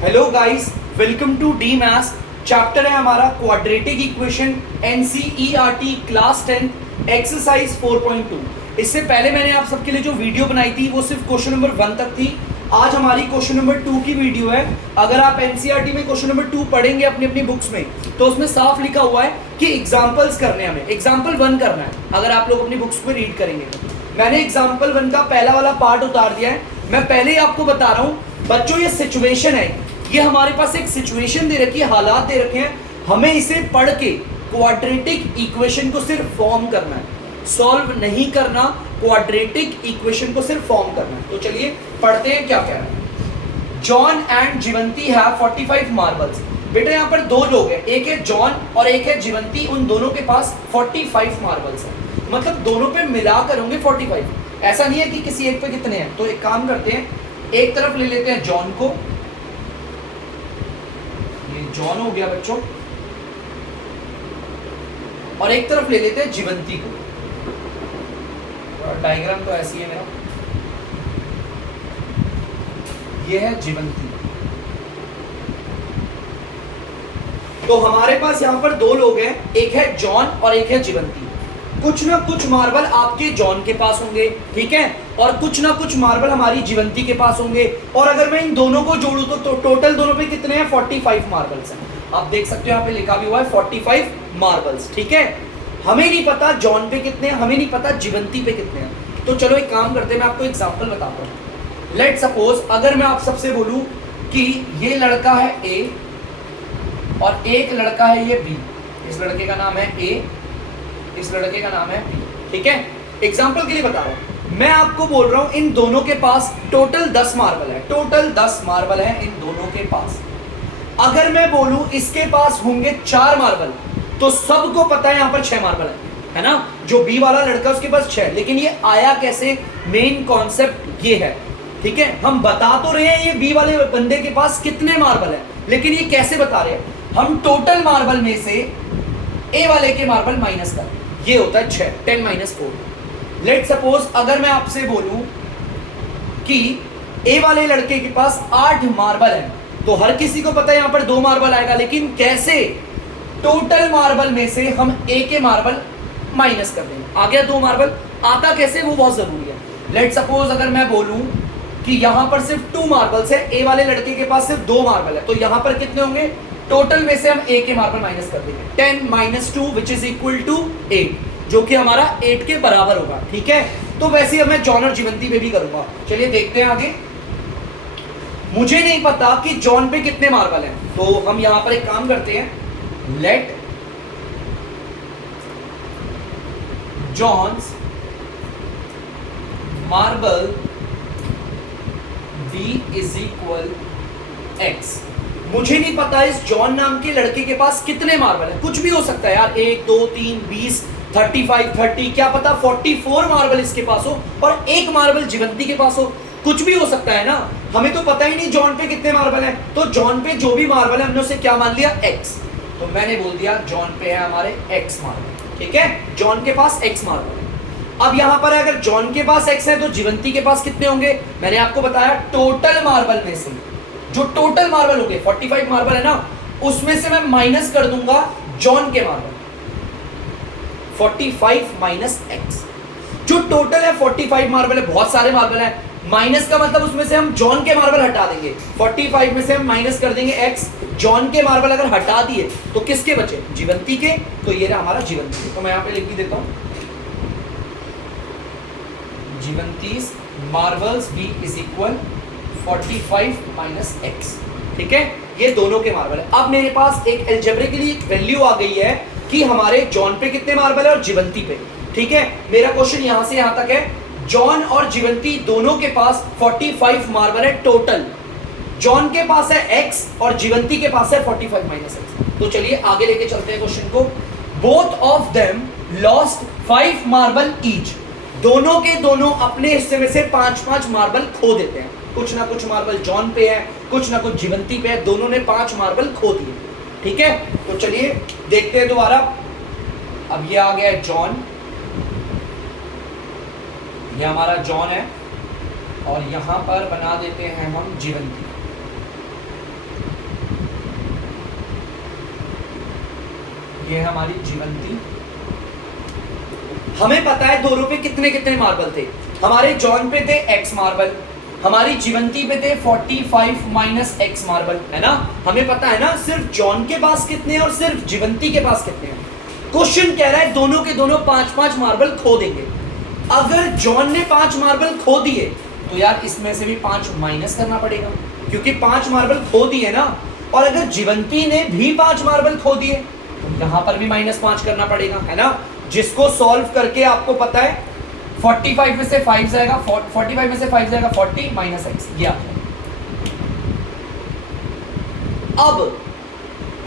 Hello guys, welcome to the maths. Chapter है हमारा quadratic equation, NCERT class 10 exercise 4.2। इससे पहले मैंने आप सबके लिए जो वीडियो बनाई थी वो सिर्फ क्वेश्चन नंबर 1 तक थी। आज हमारी क्वेश्चन नंबर 2 की वीडियो है। अगर आप एनसीईआरटी में क्वेश्चन नंबर 2 पढ़ेंगे अपनी अपनी बुक्स में तो उसमें साफ लिखा हुआ है कि एग्जाम्पल्स करने हमें, एग्जाम्पल 1 करना है। अगर आप लोग अपनी बुक्स में रीड करेंगे मैंने एग्जाम्पल 1 का पहला वाला पार्ट उतार दिया है। मैं पहले ही आपको बता रहा हूँ बच्चों, ये सिचुएशन है, ये हमारे पास एक सिचुएशन दे रखी है, हालात दे रखे हैं, हमें इसे पढ़ के क्वाड्रेटिक इक्वेशन को सिर्फ फॉर्म करना है, सॉल्व नहीं करना। क्वाड्रेटिक इक्वेशन को सिर्फ फॉर्म करना है। तो चलिए पढ़ते हैं क्या कह रहा है। John and Jeevanti have 45 marbles. बेटा यहाँ पर दो लोग हैं, एक है जॉन और एक है जीवंती। उन दोनों के पास 45 मार्बल्स हैं, मतलब दोनों पे मिलाकर होंगे 45। ऐसा नहीं है कि किसी एक पे कितने हैं। तो एक काम करते हैं, एक तरफ ले लेते हैं जॉन को, ये जॉन हो गया बच्चों, और एक तरफ ले लेते हैं जीवंती को। डायग्राम तो ऐसी है मेरा, ये है जीवंती। तो हमारे पास यहां पर दो लोग हैं, एक है जॉन और एक है जीवंती। कुछ ना कुछ मार्बल आपके जॉन के पास होंगे, ठीक है, और कुछ ना कुछ मार्बल हमारी जीवंती के पास होंगे। और अगर मैं इन दोनों को जोड़ूं तो टोटल दोनों पे कितने हैं? 45 मार्बल्स हैं। आप देख सकते हो यहाँ पे लिखा भी हुआ है 45 मार्बल्स, ठीक है। हमें नहीं पता जॉन पे कितने हैं, हमें नहीं पता जीवंती पे कितने हैं। तो चलो एक काम करते हैं, मैं आपको एग्जाम्पल बताता हूँ। लेट सपोज अगर मैं आप सबसे बोलूं कि ये लड़का है ए और एक लड़का है ये बी, इस लड़के का नाम है ए, इस लड़के का नाम है बी, ठीक है। एग्जाम्पल के लिए बता रहा हूं, मैं आपको बोल रहा हूं इन दोनों के पास टोटल 10 मार्बल है, टोटल 10 मार्बल है इन दोनों के पास। अगर मैं बोलूं इसके पास होंगे 4 मार्बल, तो सबको पता है यहां पर 6 मार्बल है ना। जो बी वाला लड़का उसके पास 6, लेकिन ये आया कैसे? मेन कॉन्सेप्ट ये है, ठीक है। हम बता तो रहे हैं ये बी वाले बंदे के पास कितने मार्बल है, लेकिन ये कैसे बता रहे हैं? हम टोटल मार्बल में से ए वाले के मार्बल माइनस कर, ये होता है 6, 10 - 4। लेट सपोज अगर मैं आपसे बोलूं कि ए वाले लड़के के पास 8 मार्बल है, तो हर किसी को पता है यहां पर 2 मार्बल आएगा, लेकिन कैसे? टोटल मार्बल में से हम ए के मार्बल माइनस कर देंगे। आ गया 2 मार्बल, आता कैसे वो बहुत जरूरी है। लेट सपोज अगर मैं बोलूं कि यहां पर सिर्फ 2 मार्बल्स है, ए वाले लड़के के पास सिर्फ 2 मार्बल है, तो यहां पर कितने होंगे? टोटल में से हम ए के मार्बल माइनस कर देंगे, 10 - 2 विच इज इक्वल टू 8, जो कि हमारा 8 के बराबर होगा, ठीक है। तो वैसे ही मैं जॉन और जीवंती पे भी करूंगा। चलिए देखते हैं आगे। मुझे नहीं पता कि जॉन पे कितने मार्बल हैं, तो हम यहां पर एक काम करते हैं, let John's marble be is equal x। मुझे नहीं पता इस जॉन नाम के लड़के के पास कितने मार्बल है, कुछ भी हो सकता है यार, 1 2 3 20 35 30, क्या पता 44 मार्बल इसके पास हो और 1 मार्बल जीवंती के पास हो, कुछ भी हो सकता है ना। हमें तो पता ही नहीं जॉन पे कितने मार्बल है, तो जॉन पे जो भी मार्बल है हमने उसे क्या मान लिया? x। तो मैंने बोल दिया जॉन पे है हमारे x मार्बल, ठीक है, जॉन के पास x मार्बल है। अब यहां पर अगर जॉन के पास x है तो जीवंती के पास कितने होंगे? मैंने आपको बताया टोटल मार्बल में से जो टोटल मार्बल हो गए 45 मार्बल है ना, उसमें से मैं माइनस कर दूंगा जॉन के मार्बल, 45 माइनस x। जो टोटल है 45 मार्बल है, बहुत सारे मार्बल है, माइनस का मतलब उसमें से हम जॉन के मार्बल हटा देंगे, 45 में से हम माइनस कर देंगे x। जॉन के मार्बल अगर हटा दिए तो किसके बचे? जीवंती के। तो ये रहा हमारा जीवंती। तो मैं यहां पे लिख भी देता हूं, Jeevanti's marbles b is equal 45 minus x, ठीक है। ये दोनों के मार्बल है। अब मेरे पास एक अलजेब्रिकली एक वैल्यू आ गई है कि हमारे जॉन पे कितने मार्बल है और जीवंती पे, ठीक है। मेरा क्वेश्चन यहां से यहां तक है, जॉन और जीवंती दोनों के पास 45 मार्बल है टोटल। जॉन के पास है x और जीवंती के पास है 45 माइनस x। तो चलिए आगे लेके चलते हैं क्वेश्चन को। Both of them lost 5 marble each. दोनों के दोनों अपने हिस्से में से 5-5 मार्बल खो देते हैं। कुछ ना कुछ मार्बल जॉन पे है, कुछ ना कुछ जीवंती पे है, दोनों ने 5 मार्बल खो दिए, ठीक है। तो चलिए देखते हैं दोबारा। अब ये आ गया है जॉन, ये हमारा जॉन है और यहां पर बना देते हैं हम जीवंती। ये है हमारी जीवंती। हमें पता है दोनों पे कितने कितने मार्बल थे। हमारे जॉन पे थे x मार्बल, हमारी जीवंती पे थे 45 माइनस x मार्बल, है ना। हमें पता है ना सिर्फ जॉन के पास कितने हैं और सिर्फ जीवंती के पास कितने हैं। क्वेश्चन कह रहा है दोनों के दोनों 5-5 मार्बल खो देंगे। अगर जॉन ने 5 मार्बल खो दिए तो यार इसमें से भी 5 माइनस करना पड़ेगा, क्योंकि 5 मार्बल खो दिए ना। और अगर जीवंती ने भी 5 मार्बल खो दिए तो यहां पर भी -5 करना पड़ेगा, है ना। जिसको सॉल्व करके आपको पता है 45 में से 5 जाएगा, 45 में से 5 जाएगा 40 माइनस x, ये आ गया।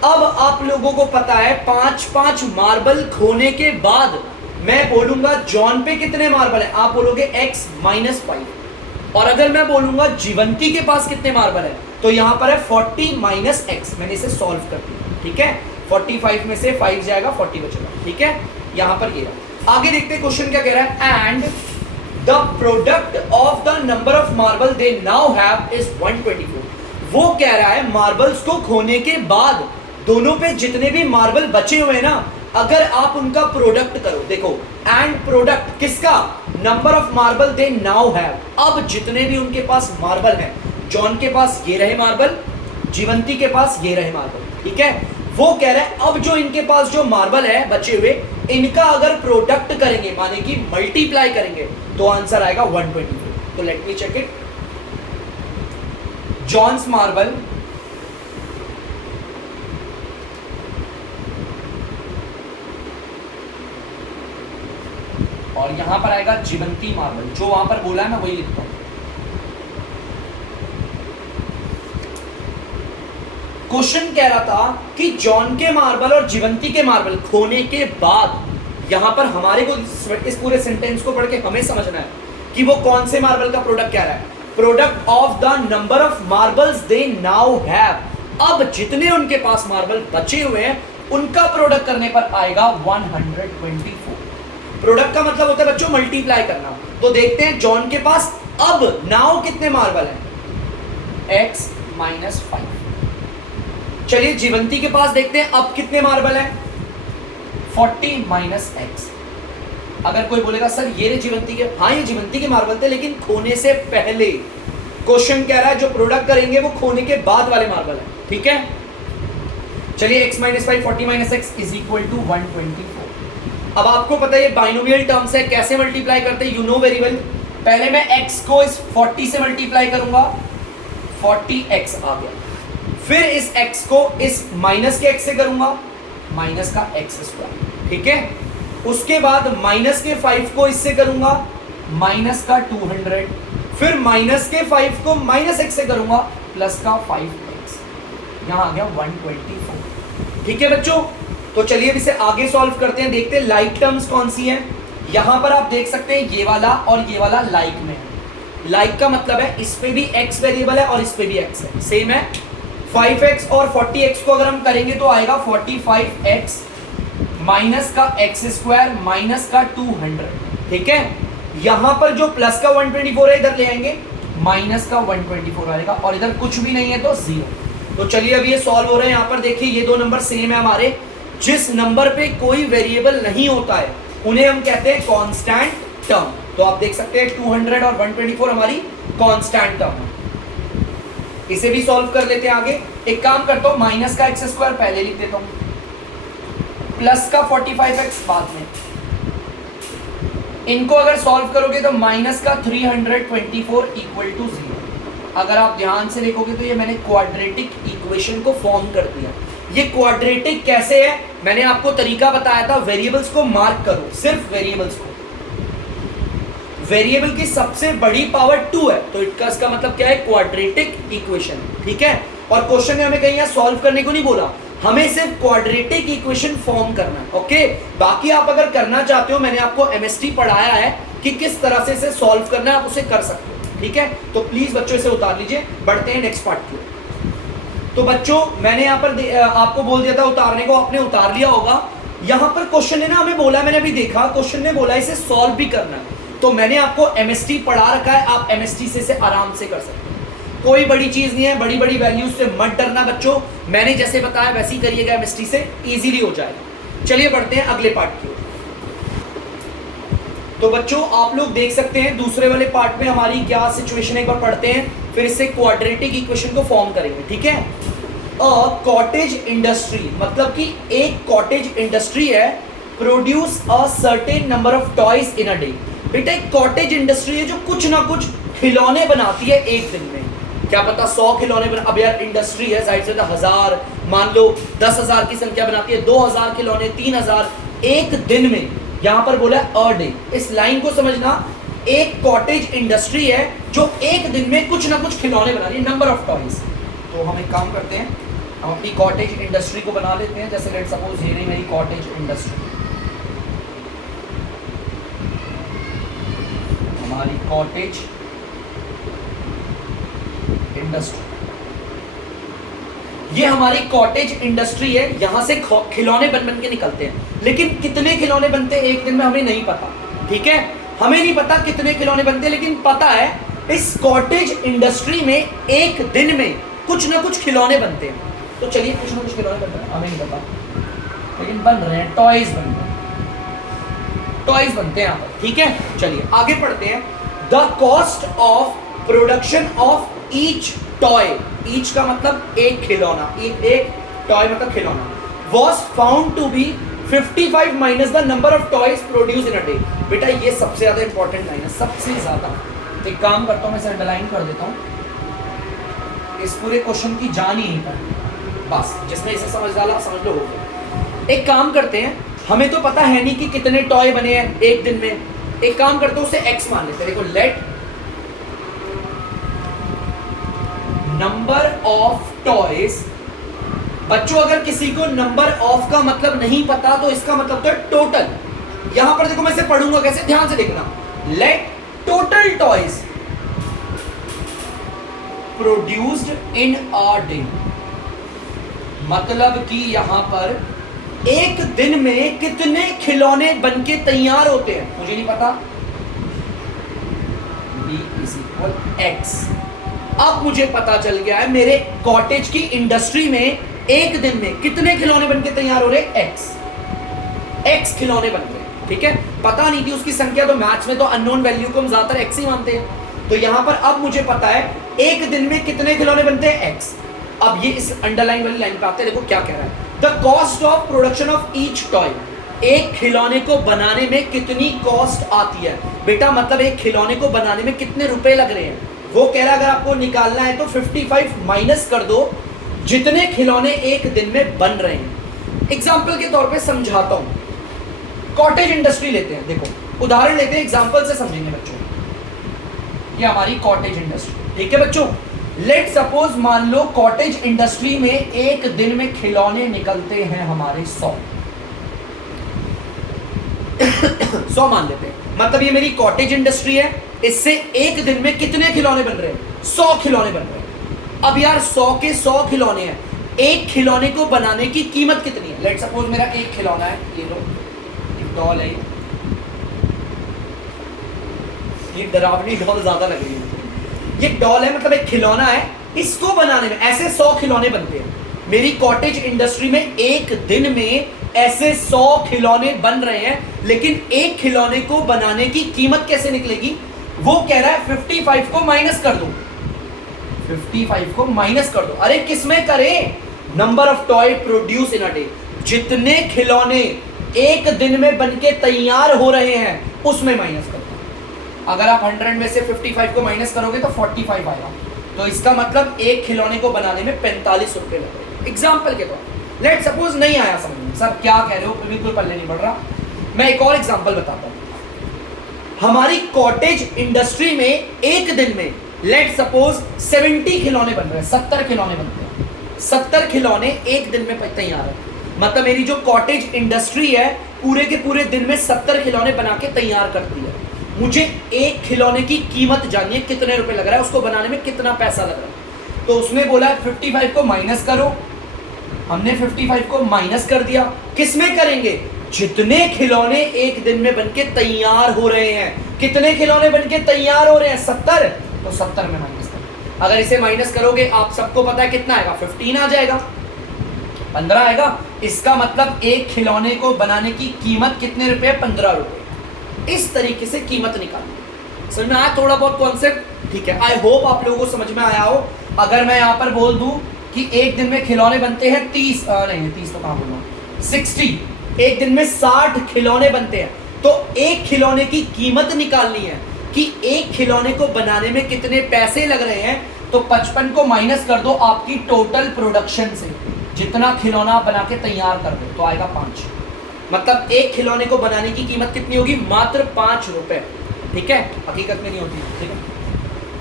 अब आप लोगों को पता है 5-5 मार्बल खोने के बाद मैं बोलूंगा जॉन पे कितने मार्बल है, आप बोलोगे x -5। और अगर मैं बोलूंगा जीवंती के पास कितने मार्बल है तो यहां पर है 40 माइनस x। मैंने इसे सॉल्व कर दिया, ठीक है। 45 में से 5 जाएगा 40 बचेगा, ठीक है। यहां पर ये रहा। आगे देखते हैं क्वेश्चन क्या कह रहा है। And the product of the number of marble they now have is 124। वो कह रहा है मार्बल्स को खोने के बाद दोनों पे जितने भी मार्बल बचे हुए हैं ना, अगर आप उनका प्रोडक्ट करो, देखो एंड प्रोडक्ट किसका, number of marble they now have. अब जितने भी उनके पास मार्बल हैं, जॉन के पास ये रहे मार्बल, जीवंती के पास ये रहे मार्बल, ठीक है। वो कह रहा है अब जो इनके पास जो मार्बल है बचे हुए, इनका अगर प्रोडक्ट करेंगे माने कि मल्टीप्लाई करेंगे तो आंसर आएगा 124। तो let me check it. John's marble और यहां पर आएगा जीवंती मार्बल, जो वहां पर बोला है मैं वही लिखता हूं। क्वेश्चन कह रहा था कि जॉन के मार्बल और जीवंती के मार्बल खोने के बाद यहां पर हमारे को इस पूरे सेंटेंस को पढ़ के हमें समझना है कि वो कौन से मार्बल का प्रोडक्ट कह रहा है। Product of the number of marbles they now have. अब जितने उनके पास मार्बल बचे हुए हैं उनका प्रोडक्ट करने पर आएगा 124। प्रोडक्ट का मतलब होता है बच्चों मल्टीप्लाई करना। तो देखते हैं जॉन के पास अब नाउ कितने मार्बल हैं, x -5। चलिए जीवंती के पास देखते हैं अब कितने मार्बल हैं, 40 माइनस x। अगर कोई बोलेगा सर ये रे जीवंती के, हाँ ये जीवंती के मार्बल थे लेकिन खोने से पहले। क्वेश्चन कह रहा है जो प्रोडक्ट करेंगे वो खोने के बाद वाले मार्बल है, ठीक है। चलिए x -5 40 minus x is equal to 124। अब आपको पता है ये बाइनोमियल टर्म्स है, कैसे मल्टीप्लाई करते हैं यू नो वेरी वेल। पहले मैं x को इस 40 से मल्टीप्लाई करूंगा, 40x आ गया। फिर इस x को इस माइनस के x से करूंगा, माइनस का x², ठीक है। उसके बाद माइनस के 5 को इससे करूंगा, माइनस का 200। फिर माइनस के 5 को माइनस x से करूंगा, प्लस का 5x। यहां आ गया 124, ठीक है बच्चों। तो चलिए अब इसे आगे सॉल्व करते हैं, देखते हैं लाइक टर्म्स कौन सी हैं। यहां पर आप देख सकते हैं ये वाला और ये वाला लाइक में है। लाइक का मतलब है इस पे भी x वेरिएबल है और इस पे भी x है, सेम है। 5x और 40x को अगर हम करेंगे तो आएगा 45x माइनस का x² माइनस का 200, ठीक है। यहां पर जो प्लस का 124 है इधर ले आएंगे, माइनस का 124 आएगा और इधर कुछ भी नहीं है तो 0। तो चलिए अब ये सॉल्व हो रहे हैं। यहां पर देखिए ये दो नंबर सेम है हमारे। जिस नंबर पे कोई वेरिएबल नहीं होता है उन्हें हम कहते हैं कांस्टेंट टर्म। तो आप देख सकते हैं 200 और 124 हमारी कांस्टेंट टर्म है। इसे भी सॉल्व कर लेते हैं आगे। एक काम करता हूं, माइनस का x² पहले लिख देता हूं, प्लस का 45x बाद में। इनको अगर सॉल्व करोगे तो माइनस का 324 इक्वल टू 0। अगर आप ध्यान से देखोगे तो ये मैंने क्वाड्रेटिक इक्वेशन को फॉर्म कर दिया। ये क्वाड्रेटिक कैसे है मैंने आपको तरीका बताया था, वेरिएबल्स को मार्क करो, सिर्फ वेरिएबल्स को। वेरिएबल की सबसे बड़ी पावर 2 है तो इसका मतलब क्या है, क्वाड्रेटिक इक्वेशन, ठीक है। और क्वेश्चन में हमें कहीं यहाँ सॉल्व करने को नहीं बोला, हमें सिर्फ क्वाड्रेटिक इक्वेशन फॉर्म करना है, ओके। बाकी आप अगर करना चाहते हो, मैंने आपको एमएसटी पढ़ाया है कि किस तरह से इसे सॉल्व करना है, आप उसे कर सकते हो, ठीक है। तो प्लीज बच्चों इसे उतार लीजिए, बढ़ते हैं नेक्स्ट पार्ट की। तो बच्चों मैंने यहाँ पर आपको बोल दिया था उतारने को, आपने उतार लिया होगा। यहाँ पर क्वेश्चन ने ना हमें बोला, मैंने अभी देखा क्वेश्चन ने बोला इसे सॉल्व भी करना है, तो मैंने आपको एमएसटी पढ़ा रखा है, आप एमएसटी से इसे आराम से कर सकते हैं। कोई बड़ी चीज नहीं है, बड़ी बड़ी वैल्यूज से मत डरना बच्चों, मैंने जैसे बताया वैसे ही करिएगा, एमएसटी से इजीली हो जाएगा। चलिए बढ़ते हैं अगले पार्ट की ओर। तो बच्चों आप लोग देख सकते हैं दूसरे वाले पार्ट में हमारी क्या सिचुएशन, एक बार पढ़ते हैं फिर इससे क्वाड्रेटिक इक्वेशन को फॉर्म करेंगे, ठीक है। अ कॉटेज इंडस्ट्री, मतलब कि एक कॉटेज इंडस्ट्री है, produce a certain number of toys in a day. बेटा एक कॉटेज इंडस्ट्री है जो कुछ ना कुछ खिलौने बनाती है एक दिन में। क्या पता 100 खिलौने बना, अब यार इंडस्ट्री है साइड से 1000, मान लो 10,000 की संख्या बनाती है, 2000 खिलौने, 3000 एक दिन में। यहां पर बोला अ डे, इस लाइन को समझना। एक कॉटेज इंडस्ट्री है जो एक दिन में कुछ ना कुछ खिलौने बना रही है, नंबर ऑफ टॉयज। तो हम एक काम करते हैं, हम अपनी कॉटेज इंडस्ट्री को बना लेते हैं। जैसे लेट सपोज ये रही मेरी कॉटेज इंडस्ट्री, हमारी कॉटेज इंडस्ट्री, ये हमारी कॉटेज इंडस्ट्री है। यहां से खिलौने बन बन के निकलते हैं, लेकिन कितने खिलौने बनते हैं एक दिन में हमें नहीं पता, ठीक है। हमें नहीं पता कितने खिलौने बनते हैं, लेकिन पता है इस कॉटेज इंडस्ट्री में एक दिन में कुछ ना कुछ खिलौने बनते हैं। तो चलिए कुछ ना कुछ खिलौने बनते हैं, हमें नहीं पता, लेकिन बन रहे हैं, टॉयज बन रहे हैं, टॉयज बनते हैं यहाँ पर, ठीक है। चलिए आगे पढ़ते हैं। The cost of production of each toy, each का मतलब एक खिलौना, एक टॉय मतलब खिलौना, was found to be 55 minus the number of toys produced in a day। बेटा ये सबसे ज्यादा इंपॉर्टेंट लाइन है, सबसे ज्यादा। एक काम करता हूं मैं इसे अंडरलाइन कर देता हूं, इस पूरे क्वेश्चन की जान ही नहीं पर, बस जिसने इसे समझ डाला समझ लो हो गया। एक काम करते हैं, हमें तो पता है नहीं कि कितने टॉय बने हैं एक दिन में, एक काम करते हैं उसे x मान लेते हैं। देखो लेट नंबर ऑफ टॉयज, बच्चों अगर किसी को नंबर ऑफ का मतलब नहीं पता तो इसका मतलब तो टोटल। यहां पर देखो मैं इसे पढ़ूंगा कैसे, ध्यान से देखना। Let total toys produced in a day, मतलब कि यहां पर एक दिन में कितने खिलौने बनके तैयार होते हैं मुझे नहीं पता, B = X। अब मुझे पता चल गया है मेरे कॉटेज की इंडस्ट्री में एक दिन में कितने खिलौने बनके तैयार हो रहे हैं, X खिलौने बन रहे, ठीक है। पता नहीं थी उसकी संख्या, तो मैथ्स में तो अननोन वैल्यू को हम ज्यादातर X ही मानते हैं। तो यहां पर अब मुझे पता है एक दिन में कितने खिलौने बनते हैं, X। अब ये इस अंडरलाइन वाली लाइन पे आते हैं, देखो क्या कह रहा है। The cost of production of each toy, एक खिलौने को बनाने में कितनी कॉस्ट आती है। बेटा मतलब एक खिलौने को बनाने में कितने रुपए लग रहे हैं, वो कह रहा है अगर आपको निकालना है तो 55 माइनस कर दो जितने खिलौने एक दिन में बन रहे हैं। एग्जाम्पल के तौर पे समझाता हूं, कॉटेज इंडस्ट्री लेते हैं, देखो उदाहरण लेते हैं, एग्जाम्पल से समझेंगे बच्चों। ये हमारी कॉटेज इंडस्ट्री, ठीक है बच्चों। लेट सपोज मान लो कॉटेज इंडस्ट्री में एक दिन में खिलौने निकलते हैं हमारे 100 मान लेते हैं, मतलब ये मेरी कॉटेज इंडस्ट्री है, इससे एक दिन में कितने खिलौने बन रहे हैं, 100 खिलौने बन रहे हैं। अब यार 100 के 100 खिलौने हैं, एक खिलौने को बनाने की कीमत कितनी है। लेट सपोज मेरा एक खिलौना है, ये लो एक डॉल है, ये डरावनी डॉल ज्यादा लग रही है, ये डॉल है मतलब एक खिलौना है, इसको बनाने में ऐसे 100 खिलौने बनते हैं। मेरी कॉटेज इंडस्ट्री में एक दिन में ऐसे 100 खिलौने बन रहे हैं, लेकिन एक खिलौने को बनाने की कीमत कैसे निकलेगी, वो कह रहा है 55 को माइनस कर दो, 55 को माइनस कर दो। अरे किसमें करें, number of toy produce in a day, जितने खिलौने एक दिन में बनके तैयार हो रहे हैं उसमें माइनस कर दो। अगर आप 100 में से 55 को माइनस करोगे तो 45 आएगा, तो इसका मतलब एक खिलौने को बनाने में 45 रुपए लग रहे हैं। एग्जाम्पल के तौर लेट सपोज नहीं आया समझ में, सर क्या कह रहे हो, बिल्कुल पल्ले नहीं पड़ रहा, मैं एक और एग्जाम्पल बताता हूं। हमारी कॉटेज इंडस्ट्री में एक दिन में लेट सपोज 70 खिलौने बन रहे हैं, 70 खिलौने बनते हैं, 70 खिलौने एक दिन में तैयार है। मतलब मेरी जो कॉटेज इंडस्ट्री है पूरे के पूरे दिन में 70 खिलौने बना के तैयार करती है। मुझे एक खिलौने की कीमत जाननी है, कितने रुपए लग रहा है, उसको बनाने में कितना पैसा लग रहा है। तो उसने बोला 55 को माइनस करो, हमने 55 को माइनस कर दिया। किसमें करेंगे, जितने खिलौने एक दिन में बनके तैयार हो रहे हैं। कितने खिलौने बनके तैयार हो रहे हैं, 70, तो 70 में माइनस कर। अगर इसे माइनस करोगे आप सबको पता है कितना आएगा, 15 आ जाएगा। 15 आएगा। इसका मतलब एक खिलौने को बनाने की कीमत कितने रुपए? 15 रुपए। इस तरीके से कीमत निकालनी। समझ में आया थोड़ा बहुत कॉन्सेप्ट? ठीक है, आई होप आप लोगों को समझ में आया हो। अगर मैं यहाँ पर बोल दूं कि एक दिन में खिलौने बनते हैं 30 नहीं 30 तो कहाँ बोल रहा हूँ, 60, एक दिन में 60 खिलौने बनते हैं, तो एक खिलौने की कीमत निकालनी है कि एक खिलौने को बनाने में कितने पैसे लग रहे हैं। तो 55 को माइनस कर दो आपकी टोटल प्रोडक्शन से, जितना खिलौना आप बना के तैयार कर दो, तो आएगा 5। मतलब एक खिलौने को बनाने की कीमत कितनी होगी? मात्र 5 रुपए। ठीक है, हकीकत में नहीं होती। ठीक है,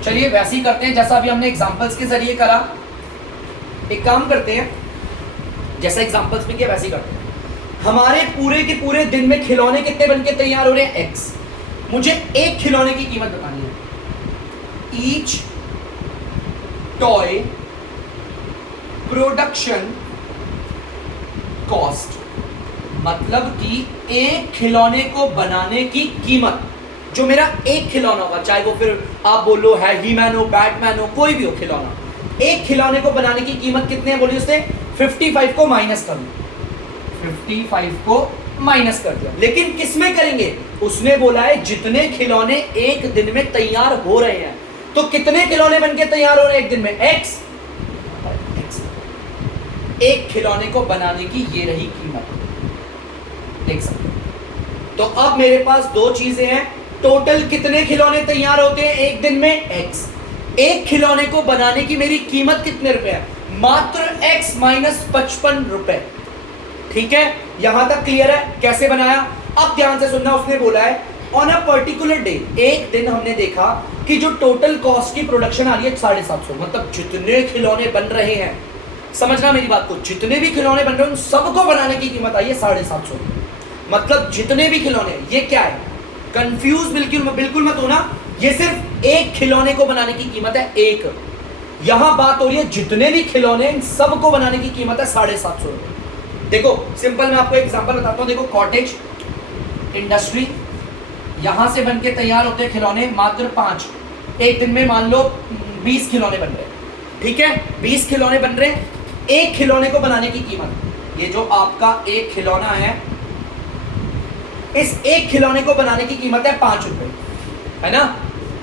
चलिए वैसे ही करते हैं जैसा अभी हमने एग्जांपल्स के जरिए करा। एक काम करते हैं, जैसा एग्जांपल्स में किया वैसे ही करते हैं। हमारे पूरे के पूरे दिन में खिलौने कितने बनके तैयार हो रहे हैं? X। मुझे एक खिलौने की कीमत बतानी है। ईच टॉय प्रोडक्शन कॉस्ट, मतलब कि एक खिलौने को बनाने की कीमत, जो मेरा एक खिलौना होगा, चाहे वो फिर आप बोलो है ही मैन हो, बैटमैन हो, कोई भी हो खिलौना, एक खिलौने को बनाने की कीमत कितने है? बोलिए उसने 55 को माइनस कर दो, 55 को माइनस कर दिया। लेकिन किस में करेंगे? उसने बोला है जितने खिलौने एक दिन में तैयार हो रहे हैं। तो कितने खिलौने बनके तैयार हो रहे हैं एक दिन में? X। एक खिलौने को बनाने की ये रही कीमत, देख सकते हैं। तो अब मेरे पास दो चीजें हैं, टोटल कितने खिलौने तैयार होते हैं एक दिन में? X। एक खिलौने को बनाने की मेरी कीमत कितने रुपए है? मात्र X माइनस 55 रुपए। ठीक है, यहां तक क्लियर है? कैसे बनाया? अब ध्यान से सुनना। उसने बोला है ऑन अ पर्टिकुलर डे, एक दिन हमने देखा कि जो टोटल कॉस्ट की प्रोडक्शन आ रही है 750, मतलब जितने खिलौने बन रहे हैं, समझना मेरी बात को, जितने भी खिलौने बन रहे हैं उन सबको बनाने की कीमत आई है 750। मतलब जितने भी खिलौने, ये क्या है? कंफ्यूज बिल्कुल मत होना, ये सिर्फ एक खिलौने को बनाने की कीमत है। एक, यहां बात हो रही है जितने भी खिलौने, इन सबको बनाने की कीमत है 750 रुपए। देखो सिंपल, मैं आपको एग्जांपल बताता हूं। देखो कॉटेज इंडस्ट्री, यहां से बनके तैयार होते हैं खिलौने मात्र 5। एक दिन में मान लो 20 खिलौने बन रहे हैं। ठीक है, 20 खिलौने बन रहे हैं। एक खिलौने को बनाने की कीमत, ये जो आपका एक खिलौना है, इस एक खिलौने को बनाने की कीमत है 5 रुपए, है ना?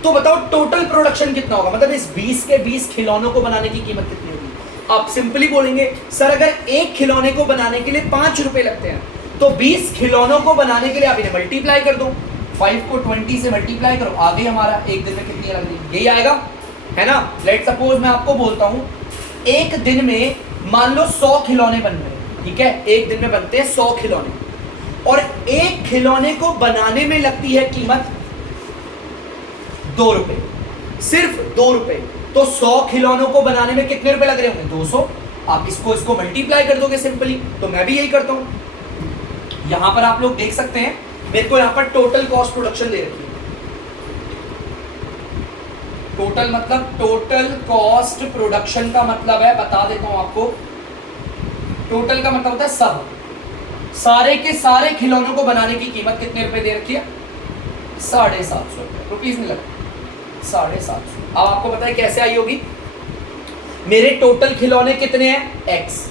तो बताओ टोटल प्रोडक्शन कितना होगा? मतलब इस 20 के 20 खिलौनों को बनाने की कीमत कितनी होगी? आप सिंपली बोलेंगे सर अगर एक खिलौने को बनाने के लिए 5 रुपए लगते हैं, तो 20 खिलौनों को बनाने के लिए आप इन्हें मल्टीप्लाई कर दो, 5 को 20 से मल्टीप्लाई करो, आगे हमारा एक दिन में कितनी लग रही, यही आएगा, है ना? लेट सपोज मैं आपको बोलता हूं एक दिन में मान लो 100 खिलौने बन रहे हैं। ठीक है, एक दिन में बनते हैं 100 खिलौने, और एक खिलौने को बनाने में लगती है कीमत 2 रुपए, सिर्फ 2 रुपए। तो 100 खिलौनों को बनाने में कितने रुपए लग रहे होंगे? 200। आप इसको मल्टीप्लाई कर दोगे सिंपली, तो मैं भी यही करता हूं। यहां पर आप लोग देख सकते हैं, मेरे को यहां पर टोटल कॉस्ट प्रोडक्शन दे रखी है। टोटल मतलब टोटल कॉस्ट प्रोडक्शन का मतलब है, बता देता हूं आपको, टोटल का मतलब होता है सब, सारे के सारे खिलौनों को बनाने की कीमत कितने रुपए दे रखी है? 750 रुपए, रुपीज नहीं लगा, 750। अब आपको पता है कैसे आई होगी? मेरे टोटल खिलौने कितने हैं? X,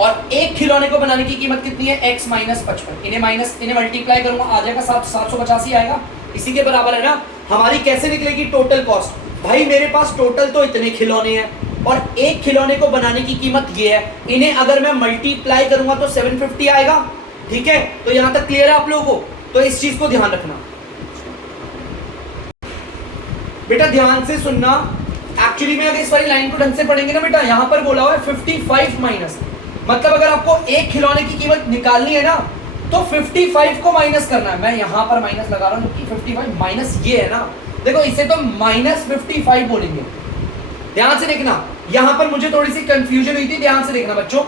और एक खिलौने को बनाने की कीमत कितनी है? X minus 55। इन्हें मल्टीप्लाई करूंगा, आ जाएगा 785 आएगा, इसी के बराबर है ना? हमारी कैसे निकलेगी टोटल कॉस्ट? भाई मेरे पास टोटल तो इतने खिलौने हैं और एक खिलौने को बनाने की कीमत ये है, इन्हें अगर मैं मल्टीप्लाई करूंगा तो 750 आएगा। ठीक है, तो यहां तक क्लियर है आप लोगों को? तो इस चीज को ध्यान रखना बेटा, ध्यान से सुनना। एक्चुअली में अगर इस वाली लाइन को ढंग से पढ़ेंगे ना बेटा, यहां पर बोला हुआ है 55 माइनस, मतलब अगर आपको एक खिलौने की कीमत निकालनी है ना, तो 55 को माइनस करना है। मैं यहां पर माइनस लगा रहा हूं क्योंकि 55 माइनस ये है ना, देखो इसे तो माइनस 55 बोलेंगे। ध्यान से देखना, यहां पर मुझे थोड़ी सी कंफ्यूजन हुई थी, ध्यान से देखना बच्चों।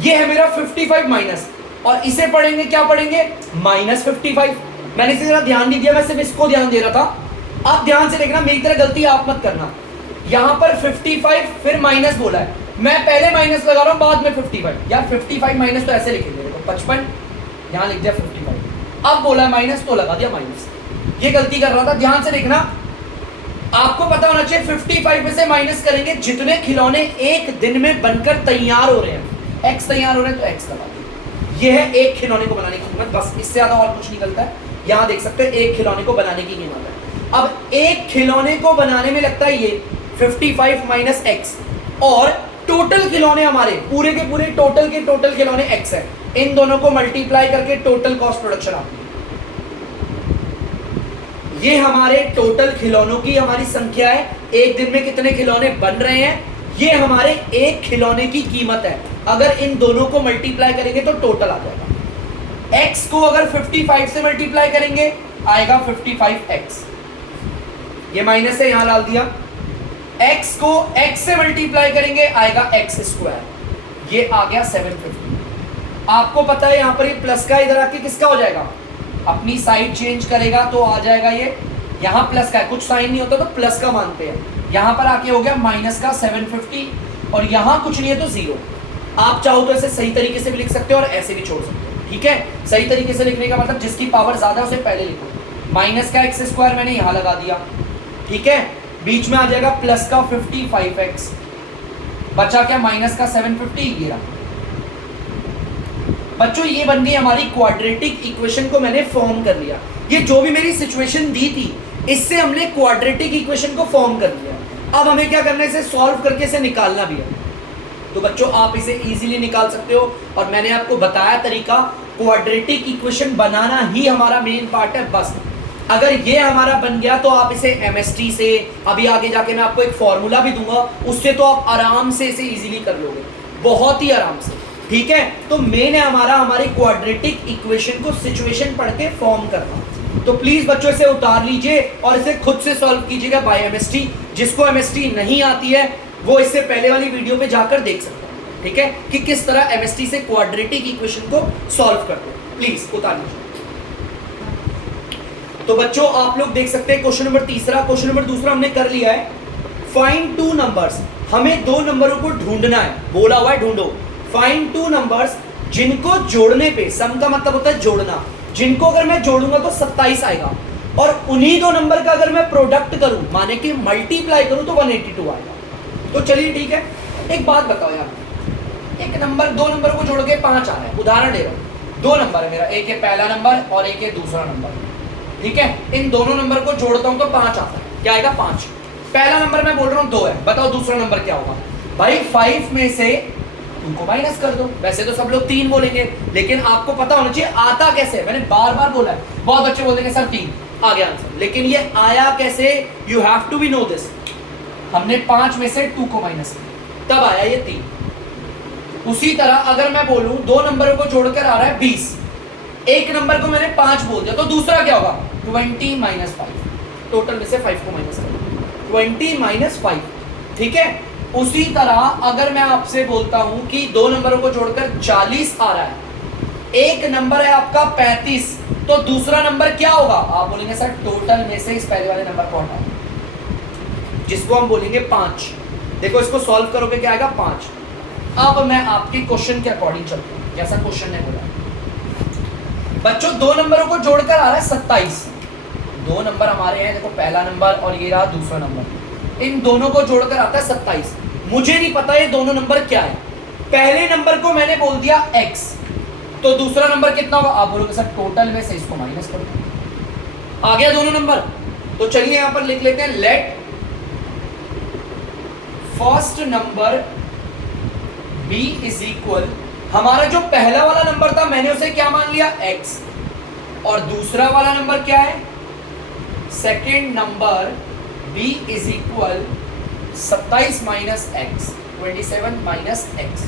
ये है मेरा 55 माइनस, और इसे पढ़ेंगे क्या पढ़ेंगे? माइनस 55। मैंने इसे जरा ध्यान नहीं दिया, मैं सिर्फ इसको ध्यान दे रहा था। आप ध्यान से देखना, मेरी तरह गलती आप मत करना। यहां पर 55 फिर माइनस बोला है, मैं पहले माइनस लगा रहा हूं बाद में 55। यार 55 माइनस तो ऐसे लिखेंगे, देखो 55 यहां लिख दिया 55, अब बोला माइनस तो लगा दिया माइनस। ये गलती कर रहा था, ध्यान से देखना। आपको पता होना चाहिए 55 में से माइनस करेंगे जितने खिलौने एक दिन में बनकर तैयार हो रहे हैं। एक्स तैयार हो रहे हैं तो एक्स दबा दीजिए। ये है एक खिलौने को बनाने की कीमत, बस इससे ज्यादा और कुछ निकलता है। यहां देख सकते हैं एक खिलौने को बनाने की कीमत है। अब एक खिलौने को बनाने में लगता है ये 55 माइनस एक्स, और टोटल खिलौने हमारे पूरे के पूरे टोटल के टोटल खिलौने एक्स है। इन दोनों को मल्टीप्लाई करके टोटल कॉस्ट प्रोडक्शन आती है। ये हमारे टोटल खिलौनों की हमारी संख्या है, एक दिन में कितने खिलौने बन रहे हैं, ये हमारे एक खिलौने की कीमत है। अगर इन दोनों को मल्टीप्लाई करेंगे तो टोटल आ जाएगा। x को अगर 55 से मल्टीप्लाई करेंगे आएगा 55x, ये माइनस है यहां डाल दिया। x को x से मल्टीप्लाई करेंगे आएगा x स्क्वायर, ये आ गया 750। आपको पता है यहां पर ये प्लस का इधर आके किसका हो जाएगा, अपनी साइड चेंज करेगा तो आ जाएगा ये, यहां प्लस का है, कुछ साइन नहीं होता तो प्लस का मानते हैं, यहां पर आके हो गया माइनस का 750, और यहां कुछ नहीं है तो 0। आप चाहो तो ऐसे सही तरीके से भी लिख सकते हो और ऐसे भी छोड़ सकते हो, ठीक है। सही तरीके से लिखने का मतलब जिसकी पावर ज्यादा है उसे पहले लिखो। माइनस का x स्क्वायर मैंने यहां लगा दिया, ठीक है, बीच में आ जाएगा प्लस का 55x, बचा क्या माइनस का 750, ये रहा। बच्चों ये बन गई हमारी क्वाड्रेटिक इक्वेशन को मैंने फॉर्म कर लिया। ये जो भी मेरी सिचुएशन दी थी इससे हमने क्वाड्रेटिक इक्वेशन को फॉर्म कर लिया। अब हमें क्या करना है, इसे सॉल्व करके इसे निकालना भी है। तो बच्चों आप इसे इजीली निकाल सकते हो, और मैंने आपको बताया तरीका, क्वाड्रेटिक इक्वेशन बनाना ही हमारा मेन पार्ट है। बस अगर ये हमारा बन गया तो आप इसे MST से, अभी आगे जाके मैं आपको एक फॉर्मूला भी दूंगा, उससे तो आप आराम से इसे इजीली कर लोगे, बहुत ही आराम से, ठीक है। तो मेन है हमारा हमारी क्वाड्रेटिक इक्वेशन को सिचुएशन पढ़ के फॉर्म करना। तो प्लीज बच्चों इसे उतार लीजिए और इसे खुद से सॉल्व कीजिएगा बाय MST। जिसको MST नहीं आती है वो इससे पहले वाली वीडियो पे जाकर देख सकता है, ठीक है, कि किस तरह MST से क्वाड्रेटिक इक्वेशन को सॉल्व करते हैं। प्लीज उतार लीजिए। तो बच्चों आप लोग देख सकते हैं क्वेश्चन नंबर तीसरा, क्वेश्चन नंबर दूसरा हमने कर लिया है। फाइंड टू नंबर्स, हमें दो नंबरों को ढूंढना है, बोला हुआ है ढूंढो। फाइंड टू नंबर्स जिनको जोड़ने पे, सम का मतलब होता है जोड़ना, जिनको अगर मैं जोड़ूंगा तो 27 आएगा, और उन्हीं दो नंबर का अगर मैं प्रोडक्ट करूं माने कि मल्टीप्लाई करूं तो 182 आएगा। तो चलिए ठीक है, एक बात बताओ यार, एक नंबर दो नंबर को जोड़ के 5 आ रहा है, उदाहरण दे रहा हूं, दो नंबर है मेरा, एक है पहला नंबर और एक है दूसरा नंबर, ठीक है। इन दोनों नंबर को जोड़ता हूं तो 5 आता है, क्या आएगा 5। पहला नंबर मैं बोल रहा हूं 2 है, बताओ दूसरा नंबर क्या होगा भाई। 5 में से 2 को माइनस कर दो। वैसे तो सब लोग 3 बोलेंगे, लेकिन आपको पता होना चाहिए आता कैसे है। मैंने बार बार बोला है, बहुत बच्चे बोलते हैं सर 3 आ गया आंसर, लेकिन ये आया कैसे, you have to be know this. हमने 5 में से 2 को माइनस किया तब आया ये 3। उसी तरह अगर मैं बोलूं दो नंबरों को जोड़कर आ रहा है 20, एक नंबर को मैंने 5 बोल दिया तो दूसरा क्या होगा 20 माइनस 5, टोटल में से 5 को माइनस कर 20 माइनस 5, ठीक है। उसी तरह अगर मैं आपसे बोलता हूं कि दो नंबरों को जोड़कर 40 आ रहा है, एक नंबर है आपका 35, तो दूसरा नंबर क्या होगा, आप बोलेंगे सर टोटल में से इस पहले वाले नंबर को हटाओ, जिसको हम बोलेंगे 5। देखो इसको सॉल्व करोगे क्या आएगा 5। अब मैं आपके क्वेश्चन के अकॉर्डिंग चलता हूं, जैसा क्वेश्चन ने बोला। बच्चों दो नंबरों को जोड़कर आ रहा है 27, दो नंबर हमारे हैं, देखो पहला नंबर और ये रहा दूसरा नंबर, इन दोनों को जोड़कर आता है 27। मुझे नहीं पता ये दोनों नंबर क्या है। पहले नंबर को मैंने बोल दिया x, तो दूसरा नंबर कितना होगा, आप बोलोगे सर टोटल में से इसको माइनस कर दो। आ गया दोनों नंबर। तो चलिए यहां पर लिख लेते हैं, let first number b is equal, हमारा जो पहला वाला नंबर था मैंने उसे क्या मान लिया x, और दूसरा वाला नंबर क्या है, second number b is equal 27 minus x, 27 minus x.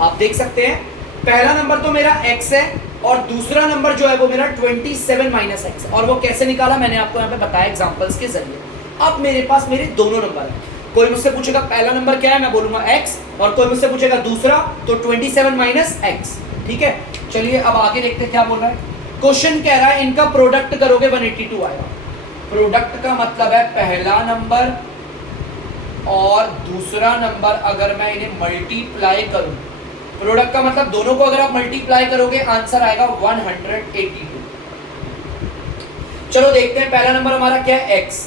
आप देख सकते हैं पहला नंबर तो मेरा x है और दूसरा नंबर जो है वो मेरा 27 माइनस एक्स, और वो कैसे निकाला मैंने आपको यहाँ पे बताया एग्जांपल्स के जरिए। अब मेरे पास मेरे दोनों नंबर है, कोई मुझसे पूछेगा पहला नंबर क्या है, मैं बोलूंगा x, और कोई मुझसे पूछेगा दूसरा तो 27 माइनस एक्स, ठीक है। चलिए अब आगे देखते हैं क्या बोल रहा है। क्वेश्चन कह रहा है इनका प्रोडक्ट करोगे 182 आएगा। प्रोडक्ट का मतलब है पहला नंबर और दूसरा नंबर अगर मैं इन्हें मल्टीप्लाई करूं, प्रोडक्ट का मतलब दोनों को अगर आप मल्टीप्लाई करोगे आंसर आएगा 182। चलो देखते हैं, पहला नंबर हमारा क्या है x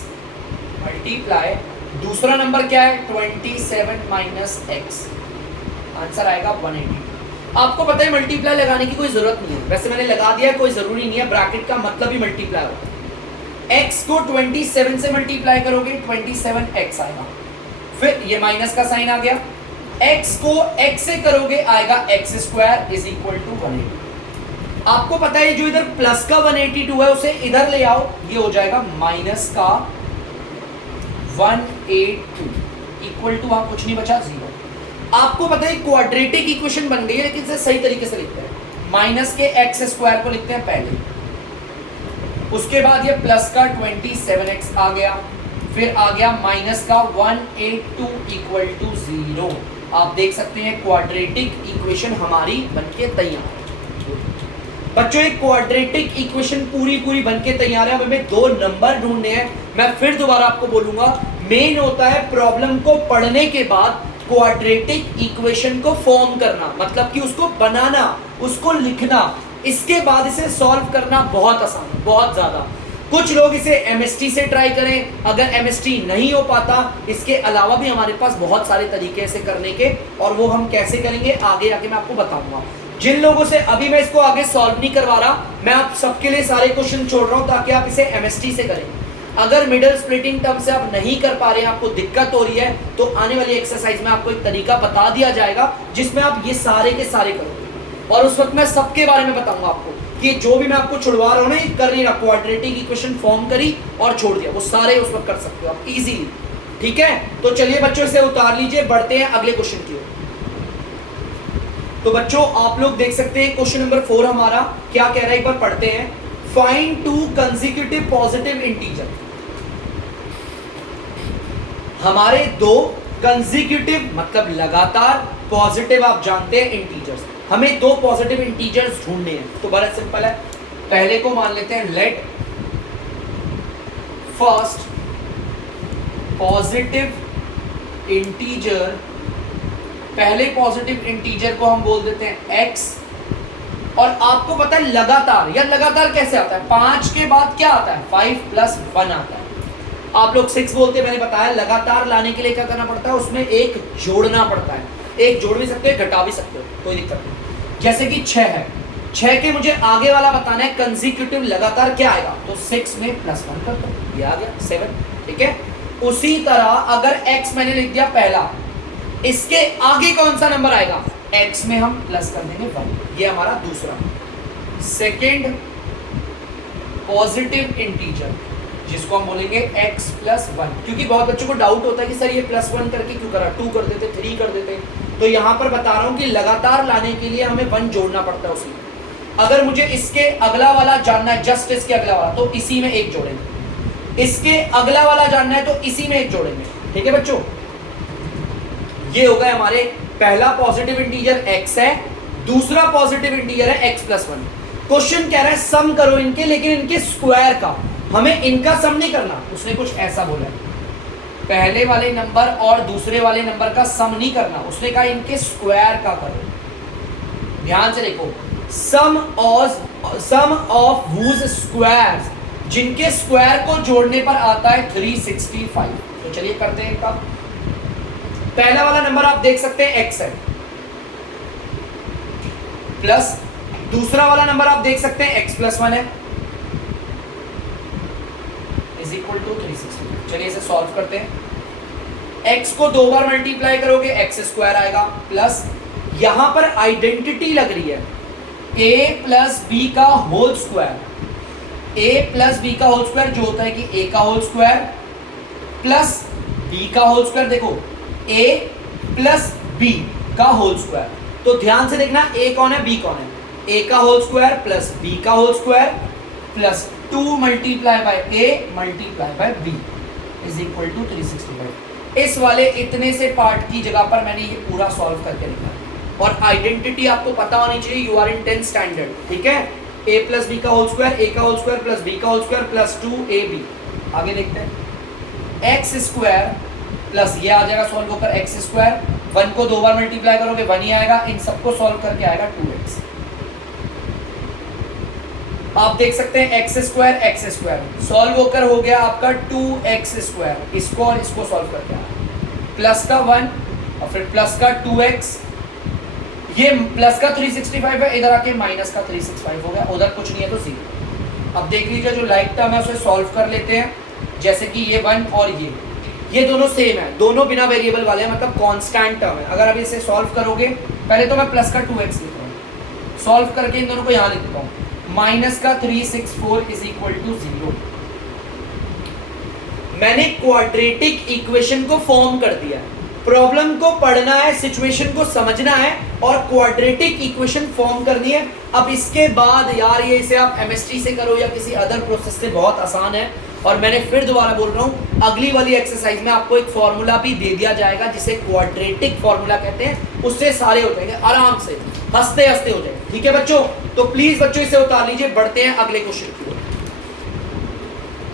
मल्टीप्लाई, दूसरा नंबर क्या है 27 माइनस एक्स। आंसर आएगा 180। आपको पता है मल्टीप्लाई लगाने की कोई जरूरत नहीं है, वैसे मैंने लगा दिया है, कोई जरूरी नहीं है, ब्रैकेट का मतलब ही मल्टीप्लाई होगा। x को 27 से मल्टीप्लाई करोगे 27x आएगा, फिर ये माइनस का साइन आ गया, x को x से करोगे आएगा x square is equal to 180। आपको पता है जो इधर प्लस का 182 है उसे इधर ले आओ, ये हो जाएगा माइनस का 182 इक्वल टू, वहां कुछ नहीं बचा, 0। आपको पता है क्वाड्रेटिक इक्वेशन बन गई है, लेकिन इसे सही तरीके से लिखते हैं। माइनस के x स्क्वायर को लिखते हैं पहले, उसके बाद ये प्लस का 27x आ गया, फिर आ गया माइनस का 182 इक्वल टू 0। आप देख सकते हैं क्वाड्रेटिक इक्वेशन हमारी बनके तैयार है। बच्चों एक क्वाड्रेटिक इक्वेशन पूरी बनके तैयार है। अब हमें दो नंबर ढूंढने हैं। मैं फिर दोबारा आपको बोलूंगा, मेन होता है प्रॉब्लम को पढ़ने के बाद क्वाड्रेटिक इक्वेशन को फॉर्म करना, मतलब कि उसको बनाना, उसको लिखना, इसके बाद इसे सॉल्व करना बहुत आसान है, बहुत ज्यादा। कुछ लोग इसे एमएसटी से ट्राई करें, अगर एमएसटी नहीं हो पाता, इसके अलावा भी हमारे पास बहुत सारे तरीके ऐसे करने के, और वो हम कैसे करेंगे आगे आके मैं आपको बताऊंगा। जिन लोगों से अभी मैं इसको आगे सॉल्व नहीं करवा रहा, मैं आप सबके लिए सारे क्वेश्चन छोड़ रहा हूं ताकि आप इसे एमएसटी से करें। अगर मिडल स्प्लिटिंग टर्म से आप नहीं कर पा रहे हैं, आपको दिक्कत हो रही है, तो आने वाली एक्सरसाइज में आपको एक तरीका बता दिया जाएगा जिसमें आप ये सारे के सारे करोगे, और उस वक्त मैं सबके बारे में बताऊंगा आपको कि जो भी मैं आपको छुड़वा रहा हूं ना, ये कर नहीं रहा, क्वाड्रेटिक इक्वेशन फॉर्म करी और छोड़ दिया, वो सारे उस वक्त कर सकते हो आप इजीली। ठीक है, तो चलिए बच्चों इसे उतार लीजिए, बढ़ते हैं अगले क्वेश्चन की ओर। तो बच्चों आप लोग देख सकते हैं क्वेश्चन नंबर 4 हमारा क्या कह रहा है, एक बार पढ़ते हैं। Find to consecutive positive integer. हमारे दो कंसेक्यूटिव मतलब लगातार, पॉजिटिव आप जानते हैं इंटीजर्स, हमें दो पॉजिटिव इंटीजर्स ढूंढने हैं। तो बड़ा सिंपल है, पहले को मान लेते हैं लेट फर्स्ट पॉजिटिव इंटीजर, पहले पॉजिटिव इंटीजर को हम बोल देते हैं x। और आपको पता है लगातार, या लगातार कैसे आता है, 5 के बाद क्या आता है, 5 + 1 आता है। आप लोग 6 बोलते हैं, मैंने बताया लगातार लाने के लिए क्या करना पड़ता है, उसमें एक जोड़ना पड़ता है। एक जोड़ भी सकते हो, घटा भी सकते हो, कोई दिक्कत नहीं। जैसे कि 6 है, 6 के मुझे आगे वाला बताना है कंसेक्यूटिव लगातार क्या आएगा, तो 6 में +1 कर दो, ये आ गया 7। ठीक है, उसी तरह अगर x मैंने लिख दिया पहला, इसके आगे कौन सा नंबर आएगा, x में हम प्लस कर देंगे 1, ये हमारा दूसरा। सेकेंड पॉजिटिव इंटीजर जिसको हम बोलेंगे x + 1, क्योंकि बहुत बच्चों को डाउट होता है कि सर ये +1 करके क्यों करा, 2 कर देते, 3 कर देते। तो यहाँ पर बता रहा हूँ कि लगातार लाने के लिए हमें 1 जोड़ना पड़ता है उसमें। अगर मुझे इसके अगला वाला जानना है, जस्ट इसके अगला वाला, तो इसी में 1 जोड़ेंगे। इसके अगला वाला जानना है तो इसी में 1 जोड़ेंगे। ठीक है बच्चों, ये हो गए हमारे पहला पॉजिटिव इंटीजर x है, दूसरा पॉजिटिव इंटीजर है x + 1। क्वेश्चन कह रहा है सम करो इनके, लेकिन इनके स्क्वायर का, हमें इनका सम नहीं करना। उसने कुछ ऐसा बोला, पहले वाले नंबर और दूसरे वाले नंबर का सम नहीं करना, उसने कहा इनके स्क्वायर का करो। ध्यान से देखो, सम ऑफ whose स्क्वायर्स, जिनके स्क्वायर को जोड़ने पर आता है 365। तो चलिए करते हैं इनका। पहला वाला नंबर आप देख सकते हैं x है, प्लस दूसरा वाला नंबर आप देख सकते हैं x + 1 है, इज इक्वल टू 365। चलिए इसे सॉल्व करते हैं। x को 2 बार मल्टीप्लाई करोगे x² आएगा, प्लस यहां पर आइडेंटिटी लग रही है a + b का होल स्क्वायर। a + b का होल स्क्वायर जो होता है कि a का होल स्क्वायर प्लस b का होल स्क्वायर। देखो a + b का होल स्क्वायर, तो ध्यान से देखना a कौन है b कौन है, a का होल स्क्वायर प्लस b का whole square plus 2 × a × b is equal to 365। इस वाले इतने से पार्ट की जगह पर मैंने ये पूरा सॉल्व करके लिखा है। और आइडेंटिटी आपको पता होनी चाहिए, you are in 10th standard. ठीक है, a + b का होल स्क्वायर, a का होल स्क्वायर प्लस b का होल स्क्वायर प्लस 2ab। आगे देखते हैं, x² प्लस ये आ जाएगा सॉल्व होकर x², 1 को 2 बार मल्टीप्लाई करोगे 1 ही आएगा, इन सबको सॉल्व करके आएगा 2x। आप देख सकते हैं x² सॉल्व होकर हो गया आपका 2x², इसको और इसको सॉल्व करके आया, प्लस का 1 और फिर प्लस का 2x ये प्लस का 365 है, इधर आके माइनस का 365 हो गया, उधर कुछ नहीं है तो 0। अब देख लीजिए जो लाइक टर्म है उसे सॉल्व कर लेते हैं, जैसे कि ये 1 और ये दोनों सेम है, दोनों बिना वेरिएबल वाले हैं, मतलब कांस्टेंट टर्म है। अगर अब इसे सॉल्व करोगे, पहले तो मैं प्लस का 2x लिख रहा हूँ, सॉल्व करके इन दोनों को यहाँ लिख देता हूँ, माइनस का 364 इज इक्वल टू 0। मैंने क्वाड्रेटिक इक्वेशन को फॉर्म कर दिया है। प्रॉब्लम को पढ़ना है, सिचुएशन को समझना है और क्वाड्रेटिक इक्वेशन फॉर्म करनी है। अब इसके बाद यार ये इसे आप एमएसटी से करो या किसी अदर प्रोसेस से, बहुत आसान है। और मैंने फिर दोबारा बोल रहा हूँ, अगली वाली एक्सरसाइज में आपको एक फॉर्मूला भी दे दिया जाएगा जिसे क्वाड्रेटिक फॉर्मूला कहते हैं, उससे सारे हो जाएंगे आराम से, हंसते हंसते हो जाएंगे। ठीक है बच्चों, तो प्लीज बच्चों इसे उतार लीजिए, बढ़ते हैं अगले क्वेश्चन की ओर।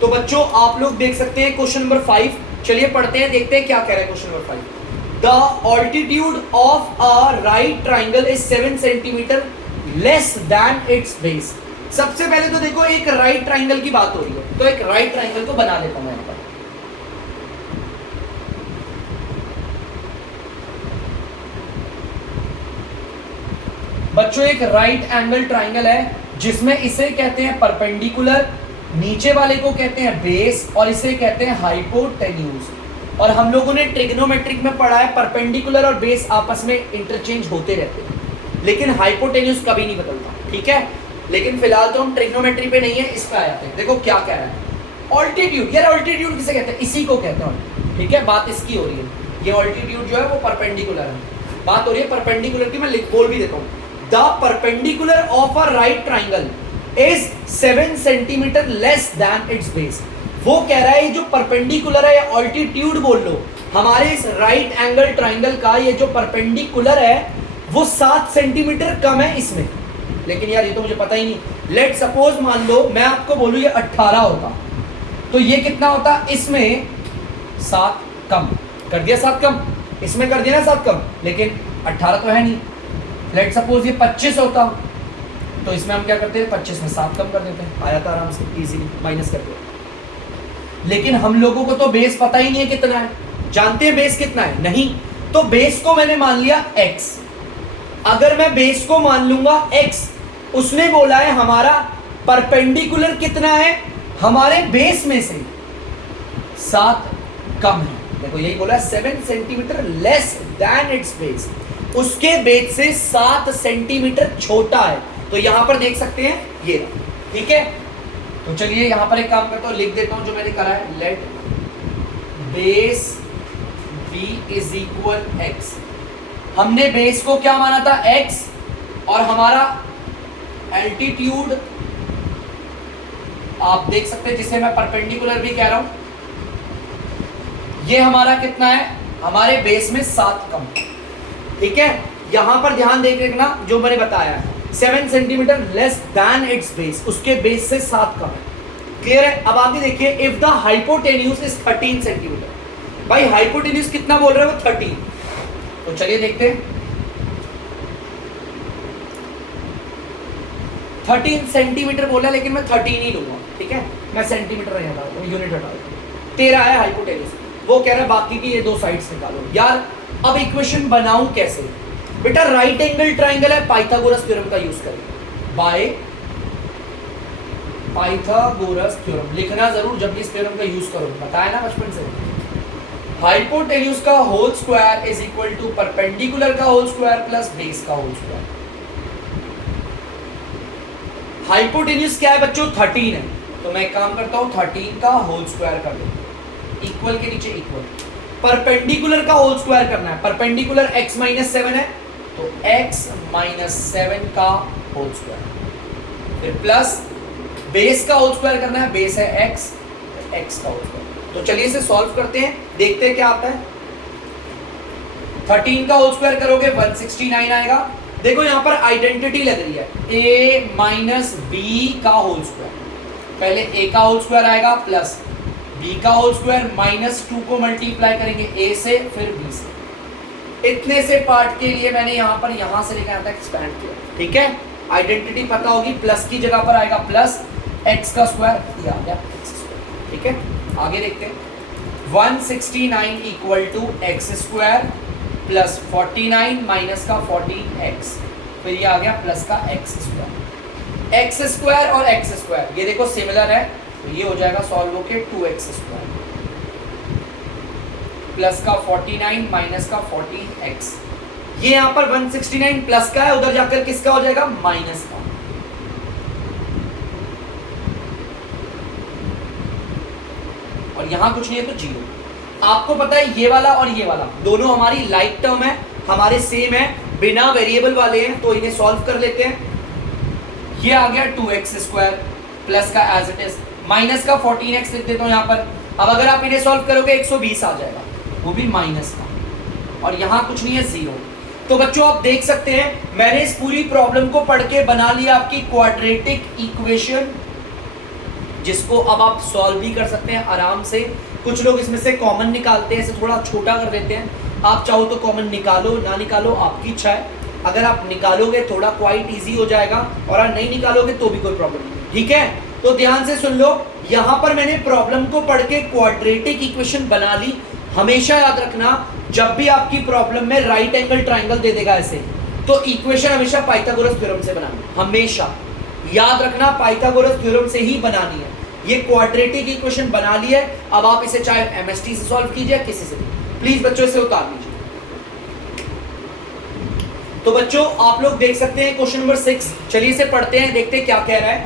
तो बच्चों आप लोग देख सकते हैं क्वेश्चन नंबर 5, चलिए पढ़ते हैं, देखते हैं क्या कह रहा है question number 5। The altitude of a right triangle is 7 centimeter less than its base। सबसे पहले तो देखो एक राइट ट्राइंगल की बात हो रही है, तो एक राइट ट्राइंगल को बना लेता हूं यहां पर। बच्चों एक राइट एंगल ट्राइंगल है जिसमें इसे कहते हैं परपेंडिकुलर, नीचे वाले को कहते हैं बेस और इसे कहते हैं हाइपोटेन्यूज। और हम लोगों ने ट्रिग्नोमेट्रिक में पढ़ा है परपेंडिकुलर और बेस आपस में इंटरचेंज होते रहते हैं, लेकिन हाइपोटेन्यूज कभी नहीं बदलता। ठीक है, लेकिन फिलहाल तो हम ट्रिग्नोमेट्री पे नहीं है, इस पे आते हैं। देखो क्या कह रहा है, ऑल्टीट्यूड। यार ऑल्टीट्यूड किसे कहते हैं, इसी को कहते हैं। ठीक है, बात इसकी हो रही है, ये ऑल्टीट्यूड जो है वो परपेंडिकुलर है, बात हो रही है परपेंडिकुलर की। मैं बोल भी देता हूँ, the perpendicular of a right triangle is 7 centimetre less than it's base. वो कह रहा है जो परपेंडिकुलर है, या ऑल्टीट्यूड बोल लो, हमारे इस राइट एंगल ट्राइंगल का ये जो परपेंडिकुलर है वो 7 सेंटीमीटर कम है इसमें। लेकिन यार ये तो मुझे पता ही नहीं। लेट सपोज मान लो मैं आपको बोलूं ये 18 होता, तो ये कितना होता, इसमें 7 कम कर दिया, 7 कम इसमें कर दिया ना, 7 कम, लेकिन 18 तो है नहीं। लेट सपोज ये 25 होता, तो इसमें हम क्या करते हैं, 25 में 7 कम कर देते हैं, आया था आराम से इजीली माइनस करके। लेकिन हम लोगों को तो बेस पता ही नहीं है कितना है, जानते हैं बेस कितना है नहीं, तो बेस को मैंने मान लिया x। अगर मैं बेस को मान लूंगा x, उसने बोला है हमारा परपेंडिकुलर कितना है, हमारे बेस में से 7 कम है। देखो यही बोला 7 centimetre less than it's base, उसके बेस से 7 सेंटीमीटर छोटा है। तो यहां पर देख सकते हैं ये, ठीक है। तो चलिए यहां पर एक काम करता हूं, लिख देता हूं जो मैंने करा है, let base be is equal x. हमने बेस को क्या माना था, x, और हमारा एल्टीट्यूड आप देख सकते हैं जिसे मैं परपेंडिकुलर भी कह रहा हूं, ये हमारा कितना है, हमारे बेस में 7 कम। ठीक है, यहां पर ध्यान देख रखना जो मैंने बताया है, 7 centimetre less than it's base, उसके बेस से 7 कम है। क्लियर है। अब आगे देखिए, if the hypotenuse is 13 centimetre. भाई हाइपोटेन्यूज कितना बोल रहे हो, 13। तो चलिए देखते हैं, 13 सेंटीमीटर बोला, लेकिन मैं 13 ही लूंगा। ठीक है, मैं सेंटीमीटर नहीं हटा रहा, यूनिट हटा रहा। 13 है हाइपोटेन्यूज, वो कह रहा है बाकी की ये 2 साइड्स निकालो। यार अब इक्वेशन बनाऊं कैसे, बेटा राइट एंगल ट्राइंगल है, पाइथागोरस थ्योरम का यूज करें, बाय पाइथागोरस थ्योरम। लिखना जरूर जब इस थ्योरम का यूज करो, बताया ना बचपन से। हाइपोटेन्यूज का whole square is equal to perpendicular का होल स्क्वायर प्लस बेस का होल स्क्वायर। हाइपोटेन्यूज क्या है बच्चों, 13 है, तो मैं एक काम करता हूं 13 का होल स्क्वायर कर दूं, इक्वल के नीचे इक्वल। परपेंडिकुलर का होल स्क्वायर करना है, परपेंडिकुलर x माइनस 7 है, तो x माइनस 7 का होल स्क्वायर, फिर प्लस बेस का होल स्क्वायर करना है, बेस है x, तो x का होल स्क्वायर। तो चलिए इसे सॉल्व करते हैं, देखते हैं क्या आता है। 13 का होल स्क्वायर करोगे 169 आएगा। देखो यहां पर आइडेंटिटी लग रही है, a माइनस बी का होल स्क्वायर, पहले a का होल स्क्वायर आएगा प्लस b का होल स्क्वायर माइनस 2 को मल्टीप्लाई करेंगे a से फिर b से। इतने से पार्ट के लिए मैंने यहां पर यहां से लेकर यहां तक एक्सपेंड किया। ठीक है, आइडेंटिटी पता होगी, प्लस की जगह पर आएगा प्लस x का स्क्वायर, ये आ गया x स्क्वायर। ठीक है, आगे देखते हैं। 169 equal to x square plus 49 minus का 14x, फिर ये आ गया प्लस का x स्क्वायर। एक्स स्क्वायर और एक्स स्क्वायर ये देखो सिमिलर है, तो ये हो जाएगा सॉल्व होके 2x स्क्वायर प्लस का 49 माइनस का 14x। ये यहाँ पर 169 प्लस का है, उधर जाकर किसका हो जाएगा माइनस का। और यहां कुछ नहीं है तो जीरो। आपको पता है ये वाला और ये वाला दोनों हमारी लाइक टर्म है, हमारे सेम है, बिना वेरिएबल वाले हैं, तो इन्हें सॉल्व कर लेते हैं। ये आ गया 2x स्क्वायर प्लस का एज इट इज माइनस का 14x लिख देता हूं यहाँ पर। अब अगर आप इन्हें सॉल्व करोगे 120 आ जाएगा, वो भी माइनस का, और यहाँ कुछ नहीं है जीरो। तो बच्चों आप देख सकते हैं मैंने इस पूरी प्रॉब्लम को पढ़ के बना लिया आपकी क्वाड्रेटिक इक्वेशन, जिसको अब आप सॉल्व भी कर सकते हैं आराम से। कुछ लोग इसमें से कॉमन निकालते हैं, इसे थोड़ा छोटा कर देते हैं। आप चाहो तो कॉमन निकालो, ना निकालो आपकी इच्छा है। अगर आप निकालोगे थोड़ा क्वाइट इजी हो जाएगा, और अगर नहीं निकालोगे तो भी कोई प्रॉब्लम नहीं, ठीक है। तो ध्यान से सुन लो, यहाँ पर मैंने प्रॉब्लम को पढ़ के क्वाड्रेटिक इक्वेशन बना ली। हमेशा याद रखना जब भी आपकी प्रॉब्लम में राइट एंगल ट्राइंगल दे देगा ऐसे, तो इक्वेशन हमेशा पाइथागोरस थ्योरम से बनानी, हमेशा याद रखना पाइथागोरस थ्योरम से ही बनानी है। ये क्वाड्रेटिक इक्वेशन बना ली है, अब आप इसे चाहे एमएसटी से सॉल्व कीजिए, किसी से भी। प्लीज बच्चों इसे उतार लीजिए। तो बच्चों आप लोग देख सकते हैं क्वेश्चन नंबर 6, चलिए इसे पढ़ते हैं, देखते हैं क्या कह रहा है।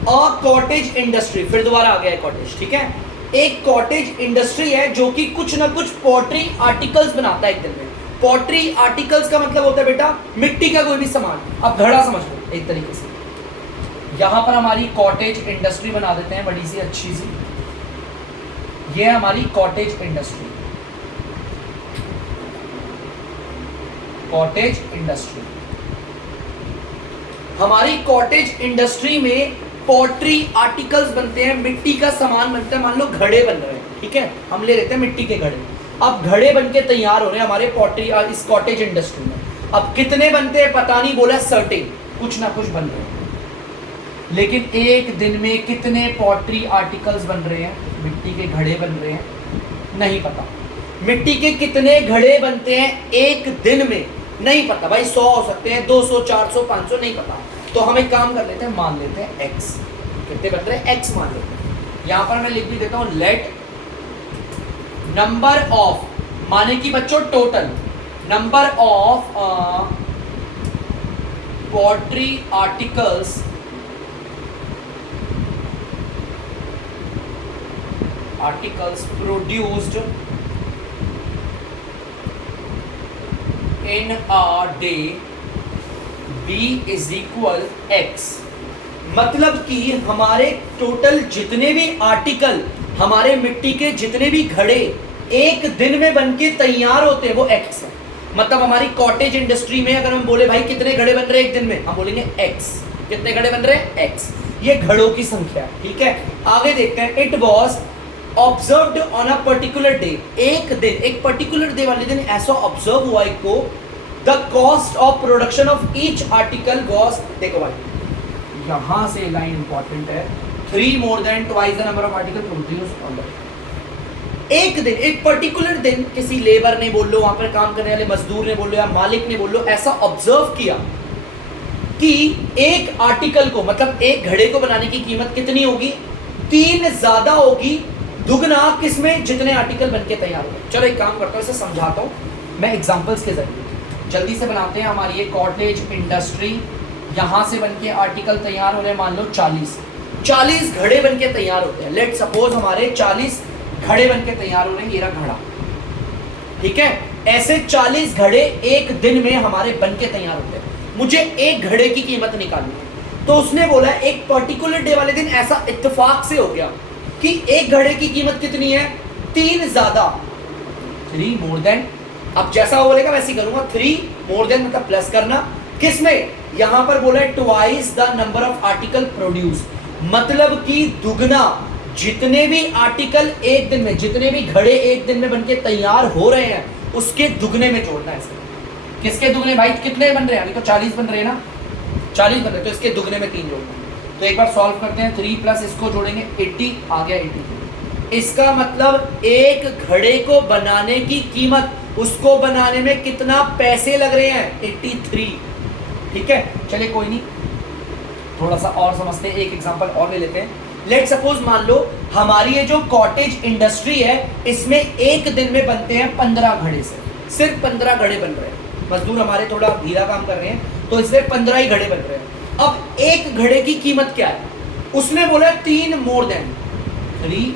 अ कॉटेज इंडस्ट्री, फिर दोबारा आ गया है कॉटेज, ठीक है। एक कॉटेज इंडस्ट्री है जो कि कुछ ना कुछ पॉटरी आर्टिकल्स बनाता है एक दिन में। पॉटरी आर्टिकल्स का मतलब होता है बेटा मिट्टी का कोई भी सामान, आप घड़ा समझ लो एक तरीके से। यहां पर हमारी कॉटेज इंडस्ट्री बना देते हैं बड़ी सी अच्छी सी, ये है हमारी कॉटेज इंडस्ट्री। कॉटेज इंडस्ट्री, हमारी कॉटेज इंडस्ट्री में पॉटरी आर्टिकल्स बनते हैं, मिट्टी का सामान बनता है। मान लो घड़े बन रहे हैं, ठीक है, हम ले लेते हैं मिट्टी के घड़े। अब घड़े बन के तैयार हो रहे हैं हमारे पॉटरी इस कॉटेज इंडस्ट्री में। अब कितने बनते हैं पता नहीं, बोला सर्टेन, कुछ ना कुछ बन रहे हैं। लेकिन एक दिन में कितने पॉटरी आर्टिकल्स बन रहे हैं, मिट्टी के घड़े बन रहे हैं, नहीं पता। मिट्टी के कितने घड़े बनते हैं एक दिन में, नहीं पता भाई। 100 हो सकते हैं, 200, 400, 500, नहीं पता। तो हम एक काम कर लेते हैं, मान लेते हैं x, कितने बन रहे हैं x मान लेते हैं। यहां पर मैं लिख भी देता हूं लेट नंबर ऑफ, माने कि बच्चों total number of pottery articles produced in a day b is equal x। मतलब कि हमारे टोटल जितने भी आर्टिकल, हमारे मिट्टी के जितने भी घड़े एक दिन में बनके तैयार होते हैं वो x है। मतलब हमारी कॉटेज इंडस्ट्री में अगर हम बोले भाई कितने घड़े बन रहे हैं एक दिन में, हम बोलेंगे x। कितने घड़े बन रहे हैं x, ये घड़ों की संख्या है, ठीक है। आगे देखते हैं, it was observed on a particular day, एक दिन, एक पर्टिकुलर डे वाले दिन ऐसा ऑब्जर्व हुआ एक को। The cost of production of each article was, देखो भाई यहां से लाइन इंपॉर्टेंट है, 3 more than twice the number of articles produced on the day। एक दिन, एक पर्टिकुलर दिन किसी लेबर ने बोल लो, वहां पर काम करने वाले मजदूर ने बोल लो, या मालिक ने बोल लो, ऐसा ऑब्जर्व किया कि एक आर्टिकल को, मतलब एक घड़े को बनाने की कीमत कितनी होगी, 3 ज्यादा होगी, दुगना किसमें, जितने आर्टिकल बनके तैयार हो। चलो एक काम करता हूं, इसे समझाता हूं मैं एग्जांपल्स के जरिए, जल्दी से बनाते हैं। हमारी ये कॉटेज इंडस्ट्री, यहां से बनके आर्टिकल तैयार हो रहे हैं, मान लो 40 घड़े बनके तैयार होते हैं। लेट सपोज हमारे 40 घड़े बनके तैयार हो रहे हैं, ये रहा घड़ा, ठीक है। ऐसे 40 घड़े एक दिन में हमारे बनके तैयार होते हैं। मुझे एक घड़े की कीमत निकालनी है, तो उसने बोला एक पर्टिकुलर डे वाले दिन ऐसा इत्तेफाक से हो गया कि एक घड़े की कीमत कितनी है, 3 ज्यादा, 3 more than। अब जैसा वो बोलेगा वैसे ही करूंगा, 3 more than मतलब प्लस करना, किसमें, यहां पर बोला है twice the number of article produce, मतलब कि दुगना, जितने भी आर्टिकल एक दिन में, जितने भी घड़े एक दिन में बनके तैयार हो रहे हैं उसके दुगने में जोड़ना है इसे। किसके दुगने भाई, कितने बन रहे हैं, अभी तो 40 बन रहे हैं ना, 40 बन रहे हैं, तो इसके दुगने में 3 जोड़ना। तो एक बार सॉल्व करते हैं, 3 प्लस इसको जोड़ेंगे 80, आ गया 80। इसका मतलब एक घड़े को बनाने की कीमत उसको बनाने में कितना पैसे लग रहे हैं, 83। ठीक है, चलिए कोई नहीं, थोड़ा सा और समझते हैं, एक एग्जांपल और ले लेते हैं। लेट सपोज मान लो हमारी ये जो कॉटेज इंडस्ट्री है, इसमें एक दिन में बनते हैं 15 घड़े, से सिर्फ 15 घड़े बन रहे हैं। मजदूर हमारे थोड़ा धीरा काम कर रहे हैं, तो इसलिए 15 ही घड़े बन रहे हैं। अब एक घड़े की कीमत क्या है, उसने बोला 3 मोर देन, 3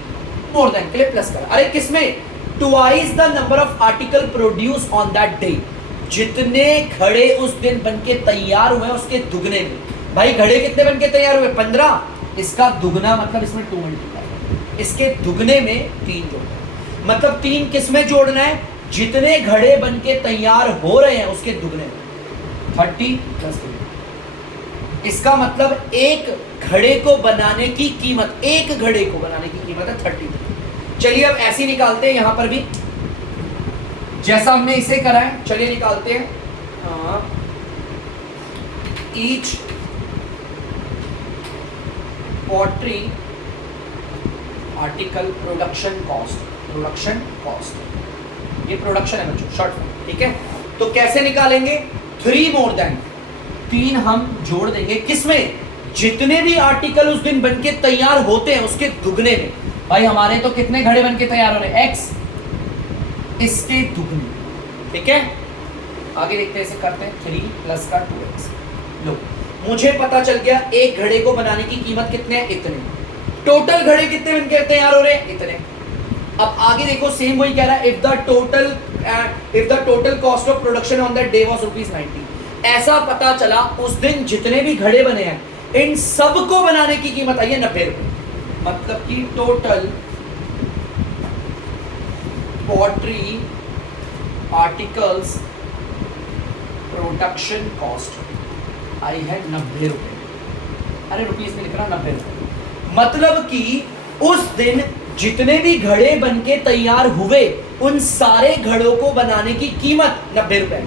मोर देन के लिए प्लस कर। अरे किसमें, twice the number of article produce on that day, जितने घड़े उस दिन बनके तैयार हुए उसके दुगने में। भाई घड़े कितने बनके तैयार हुए, 15, इसका दुगना मतलब इसमें 2 मल्टीप्लाई, इसके दुगने में 3 जोड़ना, मतलब 3 किसमें जोड़ना है, जितने घड़े बनके तैयार हो रहे हैं उसके दुगने में, 30 + 3। इसका मतलब एक घड़े को बनाने की कीमत, एक घड़े को बनाने की कीमत है 30। चलिए अब ऐसे ही निकालते हैं, यहां पर भी जैसा हमने इसे करा है, चलिए निकालते हैं। Each pottery article production cost, ये प्रोडक्शन है बच्चों, शॉर्ट फॉर्म। ठीक है, तो कैसे निकालेंगे, 3 मोर देन, 3 हम जोड़ देंगे किसमें, जितने भी आर्टिकल उस दिन बनके तैयार होते हैं उसके दुगने में। भाई हमारे तो कितने घड़े बनके तैयार हो रहे हैं, x, इसके दुगने। ठीक है, आगे देखते हैं, इसे करते हैं, 3 + का 2x। लो, मुझे पता चल गया एक घड़े को बनाने की कीमत कितने है, इतने। टोटल घड़े कितने बनके तैयार हो रहे हैं, इतने। अब आगे देखो, सेम वही कह रहा है, if the total cost of production on that day was ₹90। ऐसा पता चला उस दिन जितने भी घड़े बने हैं, इन सब को बनाने की कीमत आई है 90 रुपए। मतलब कि total pottery articles production cost आई है 90 रुपए। अरे रुपीस में लिख रहा 90 रुपए। मतलब कि उस दिन जितने भी घड़े बनके तैयार हुए, उन सारे घड़ों को बनाने की कीमत 90 रुपए।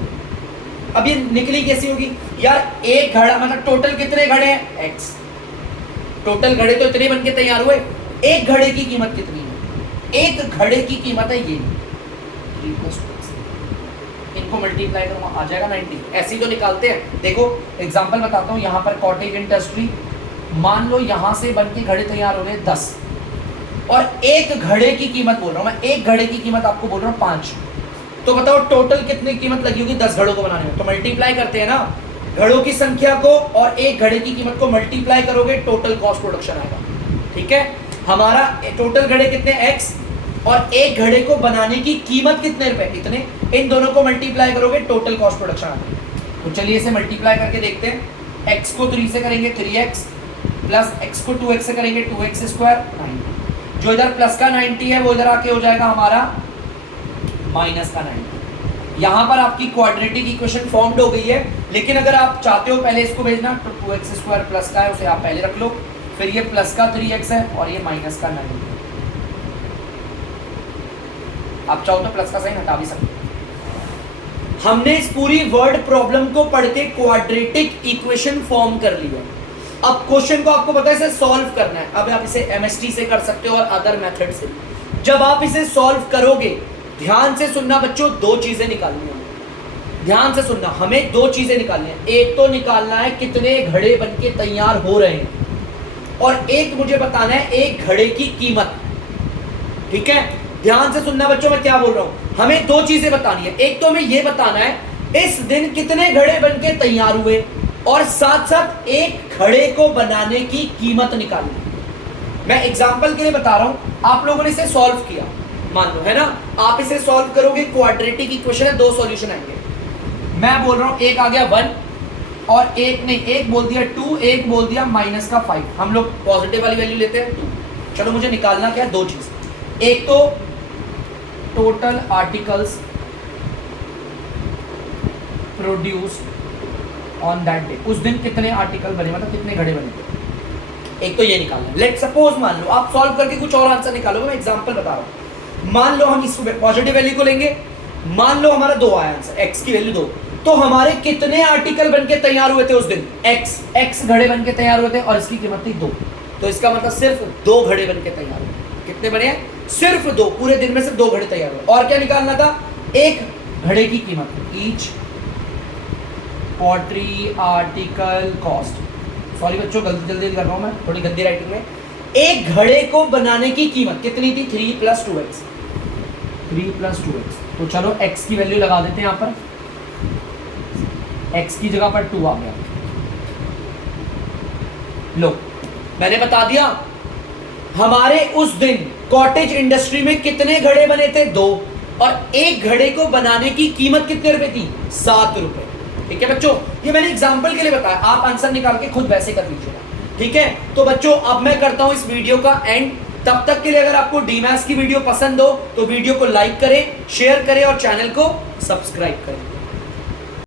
अब ये निकली कैसी होगी यार, एक घड़ा मतलब टोटल कितने घड़े हैं, x, टोटल घड़े तो इतने बनके तैयार हुए, एक घड़े की कीमत कितनी है, एक घड़े की कीमत है ये 3 + 2x। इनको मल्टीप्लाई करूंगा, आ जाएगा 90। ऐसे ही तो निकालते हैं। देखो एग्जांपल बताता हूं, यहां पर कॉटेज इंडस्ट्री, मान लो यहां से बनके घड़े तैयार हो रहे 10, और एक घड़े की कीमत बोल रहा हूं मैं, एक घड़े की कीमत आपको बोल रहा हूं 5। तो बताओ टोटल कितनी कीमत लगी होगी 10 घड़ों को बनाने में। तो मल्टीप्लाई करते हैं ना, घड़ों की संख्या को और एक घड़े की कीमत को मल्टीप्लाई करोगे, टोटल कॉस्ट प्रोडक्शन आएगा। ठीक है, हमारा टोटल घड़े कितने, x, और एक घड़े को बनाने की कीमत कितने रुपए, इतने। इन दोनों को मल्टीप्लाई करोगे, टोटल कॉस्ट प्रोडक्शन आएगा। तो चलिए इसे मल्टीप्लाई करके देखते हैं। x को 3 से करेंगे 3x, प्लस x को 2x से करेंगे 2x², 90। जो इधर प्लस का 90 है वो इधर आके हो जाएगा हमारा माइनस का 90। यहाँ पर आपकी क्वाड्रेटिक इक्वेशन फॉर्म्ड हो गई है, लेकिन अगर आप चाहते हो पहले इसको भेजना तो 2x² प्लस का है, उसे आप पहले रख लो, फिर ये प्लस का 3x है और ये माइनस का 9 है। आप चाहो तो प्लस का साइन हटा भी सकते हो। हमने इस पूरी वर्ड प्रॉब्लम को पढ़ के क्वाड्रेटिक इक्वेशन फॉर्म कर लिया। अब क्वेश्चन को आपको पता है इसे सॉल्व करना है। अब आप इसे MST से कर सकते हो और अदर मेथड से। जब आप इसे सॉल्व करोगे, ध्यान से सुनना बच्चों, 2 चीजें निकालनी है। ध्यान से सुनना, हमें 2 चीजें निकालनी है। एक तो निकालना है कितने घड़े बनके तैयार हो रहे हैं, और एक मुझे बताना है एक घड़े की कीमत। ठीक है, ध्यान से सुनना बच्चों, मैं क्या बोल रहा हूं। हमें 2 चीजें बतानी है। एक तो हमें यह बताना है इस दिन कितने घड़े बनके तैयार हुए, और साथ साथ एक घड़े को बनाने की कीमत निकालनी है। मैं एग्जांपल के लिए बता रहा हूं, आप लोगों ने इसे सॉल्व किया मान लो, है ना। आप इसे सॉल्व करोगे, क्वाड्रेटिक इक्वेशन है, 2 सॉल्यूशन आएंगे। मैं बोल रहा हूं एक आ गया 1 और एक नहीं, एक बोल दिया 2, एक बोल दिया -5। हम लोग पॉजिटिव वाली वैल्यू लेते हैं 2। चलो मुझे निकालना क्या है, 2 चीज। एक तो total articles produced on that day, उस दिन कितने आर्टिकल बने, मतलब कितने घड़े बने थे। एक तो ये निकालना। लेट सपोज मान लो आप सॉल्व करके कुछ और आंसर निकालोगे, मैं एग्जांपल बता रहा हूं। मान लो हम इस पॉजिटिव वैल्यू को लेंगे, मान लो हमारा 2 आया आंसर, x की वैल्यू 2, तो हमारे कितने आर्टिकल बनके तैयार हुए थे उस दिन, x घड़े बनके तैयार हुए थे, और इसकी कीमत थी 2। तो इसका मतलब सिर्फ 2 घड़े बनके तैयार हुए। कितने बने हैं, सिर्फ 2, पूरे दिन में सिर्फ 2 घड़े तैयार हुए। और क्या निकालना था, एक घड़े की कीमत, each pottery article cost, sorry बच्चों गलती जल्दी कर रहा हूँ मैं, थोड़ी गंदी राइटिंग में। एक घड़े को बनाने की कीमत कितनी थी? 3 + 2x, 3 + 2x। तो चलो x की वैल्यू लगा देते हैं यहाँ पर, x की जगह पर 2 आ गया। लो मैंने बता दिया हमारे उस दिन कॉटेज इंडस्ट्री में कितने घड़े बने थे? 2, और एक घड़े को बनाने की कीमत कितने रुपए थी? 7 रुपए। ठीक है बच्चों, ये मैंने एग्जांपल के लिए बताया, आप आंसर निकाल के खुद वैसे कर लीजिएगा। ठीक है, तो बच्चों अब मैं करता हूं इस वीडियो का एंड। तब तक के लिए अगर आपको डीमैथ्स की वीडियो पसंद हो तो वीडियो को लाइक करें, शेयर करें और चैनल को सब्सक्राइब करें।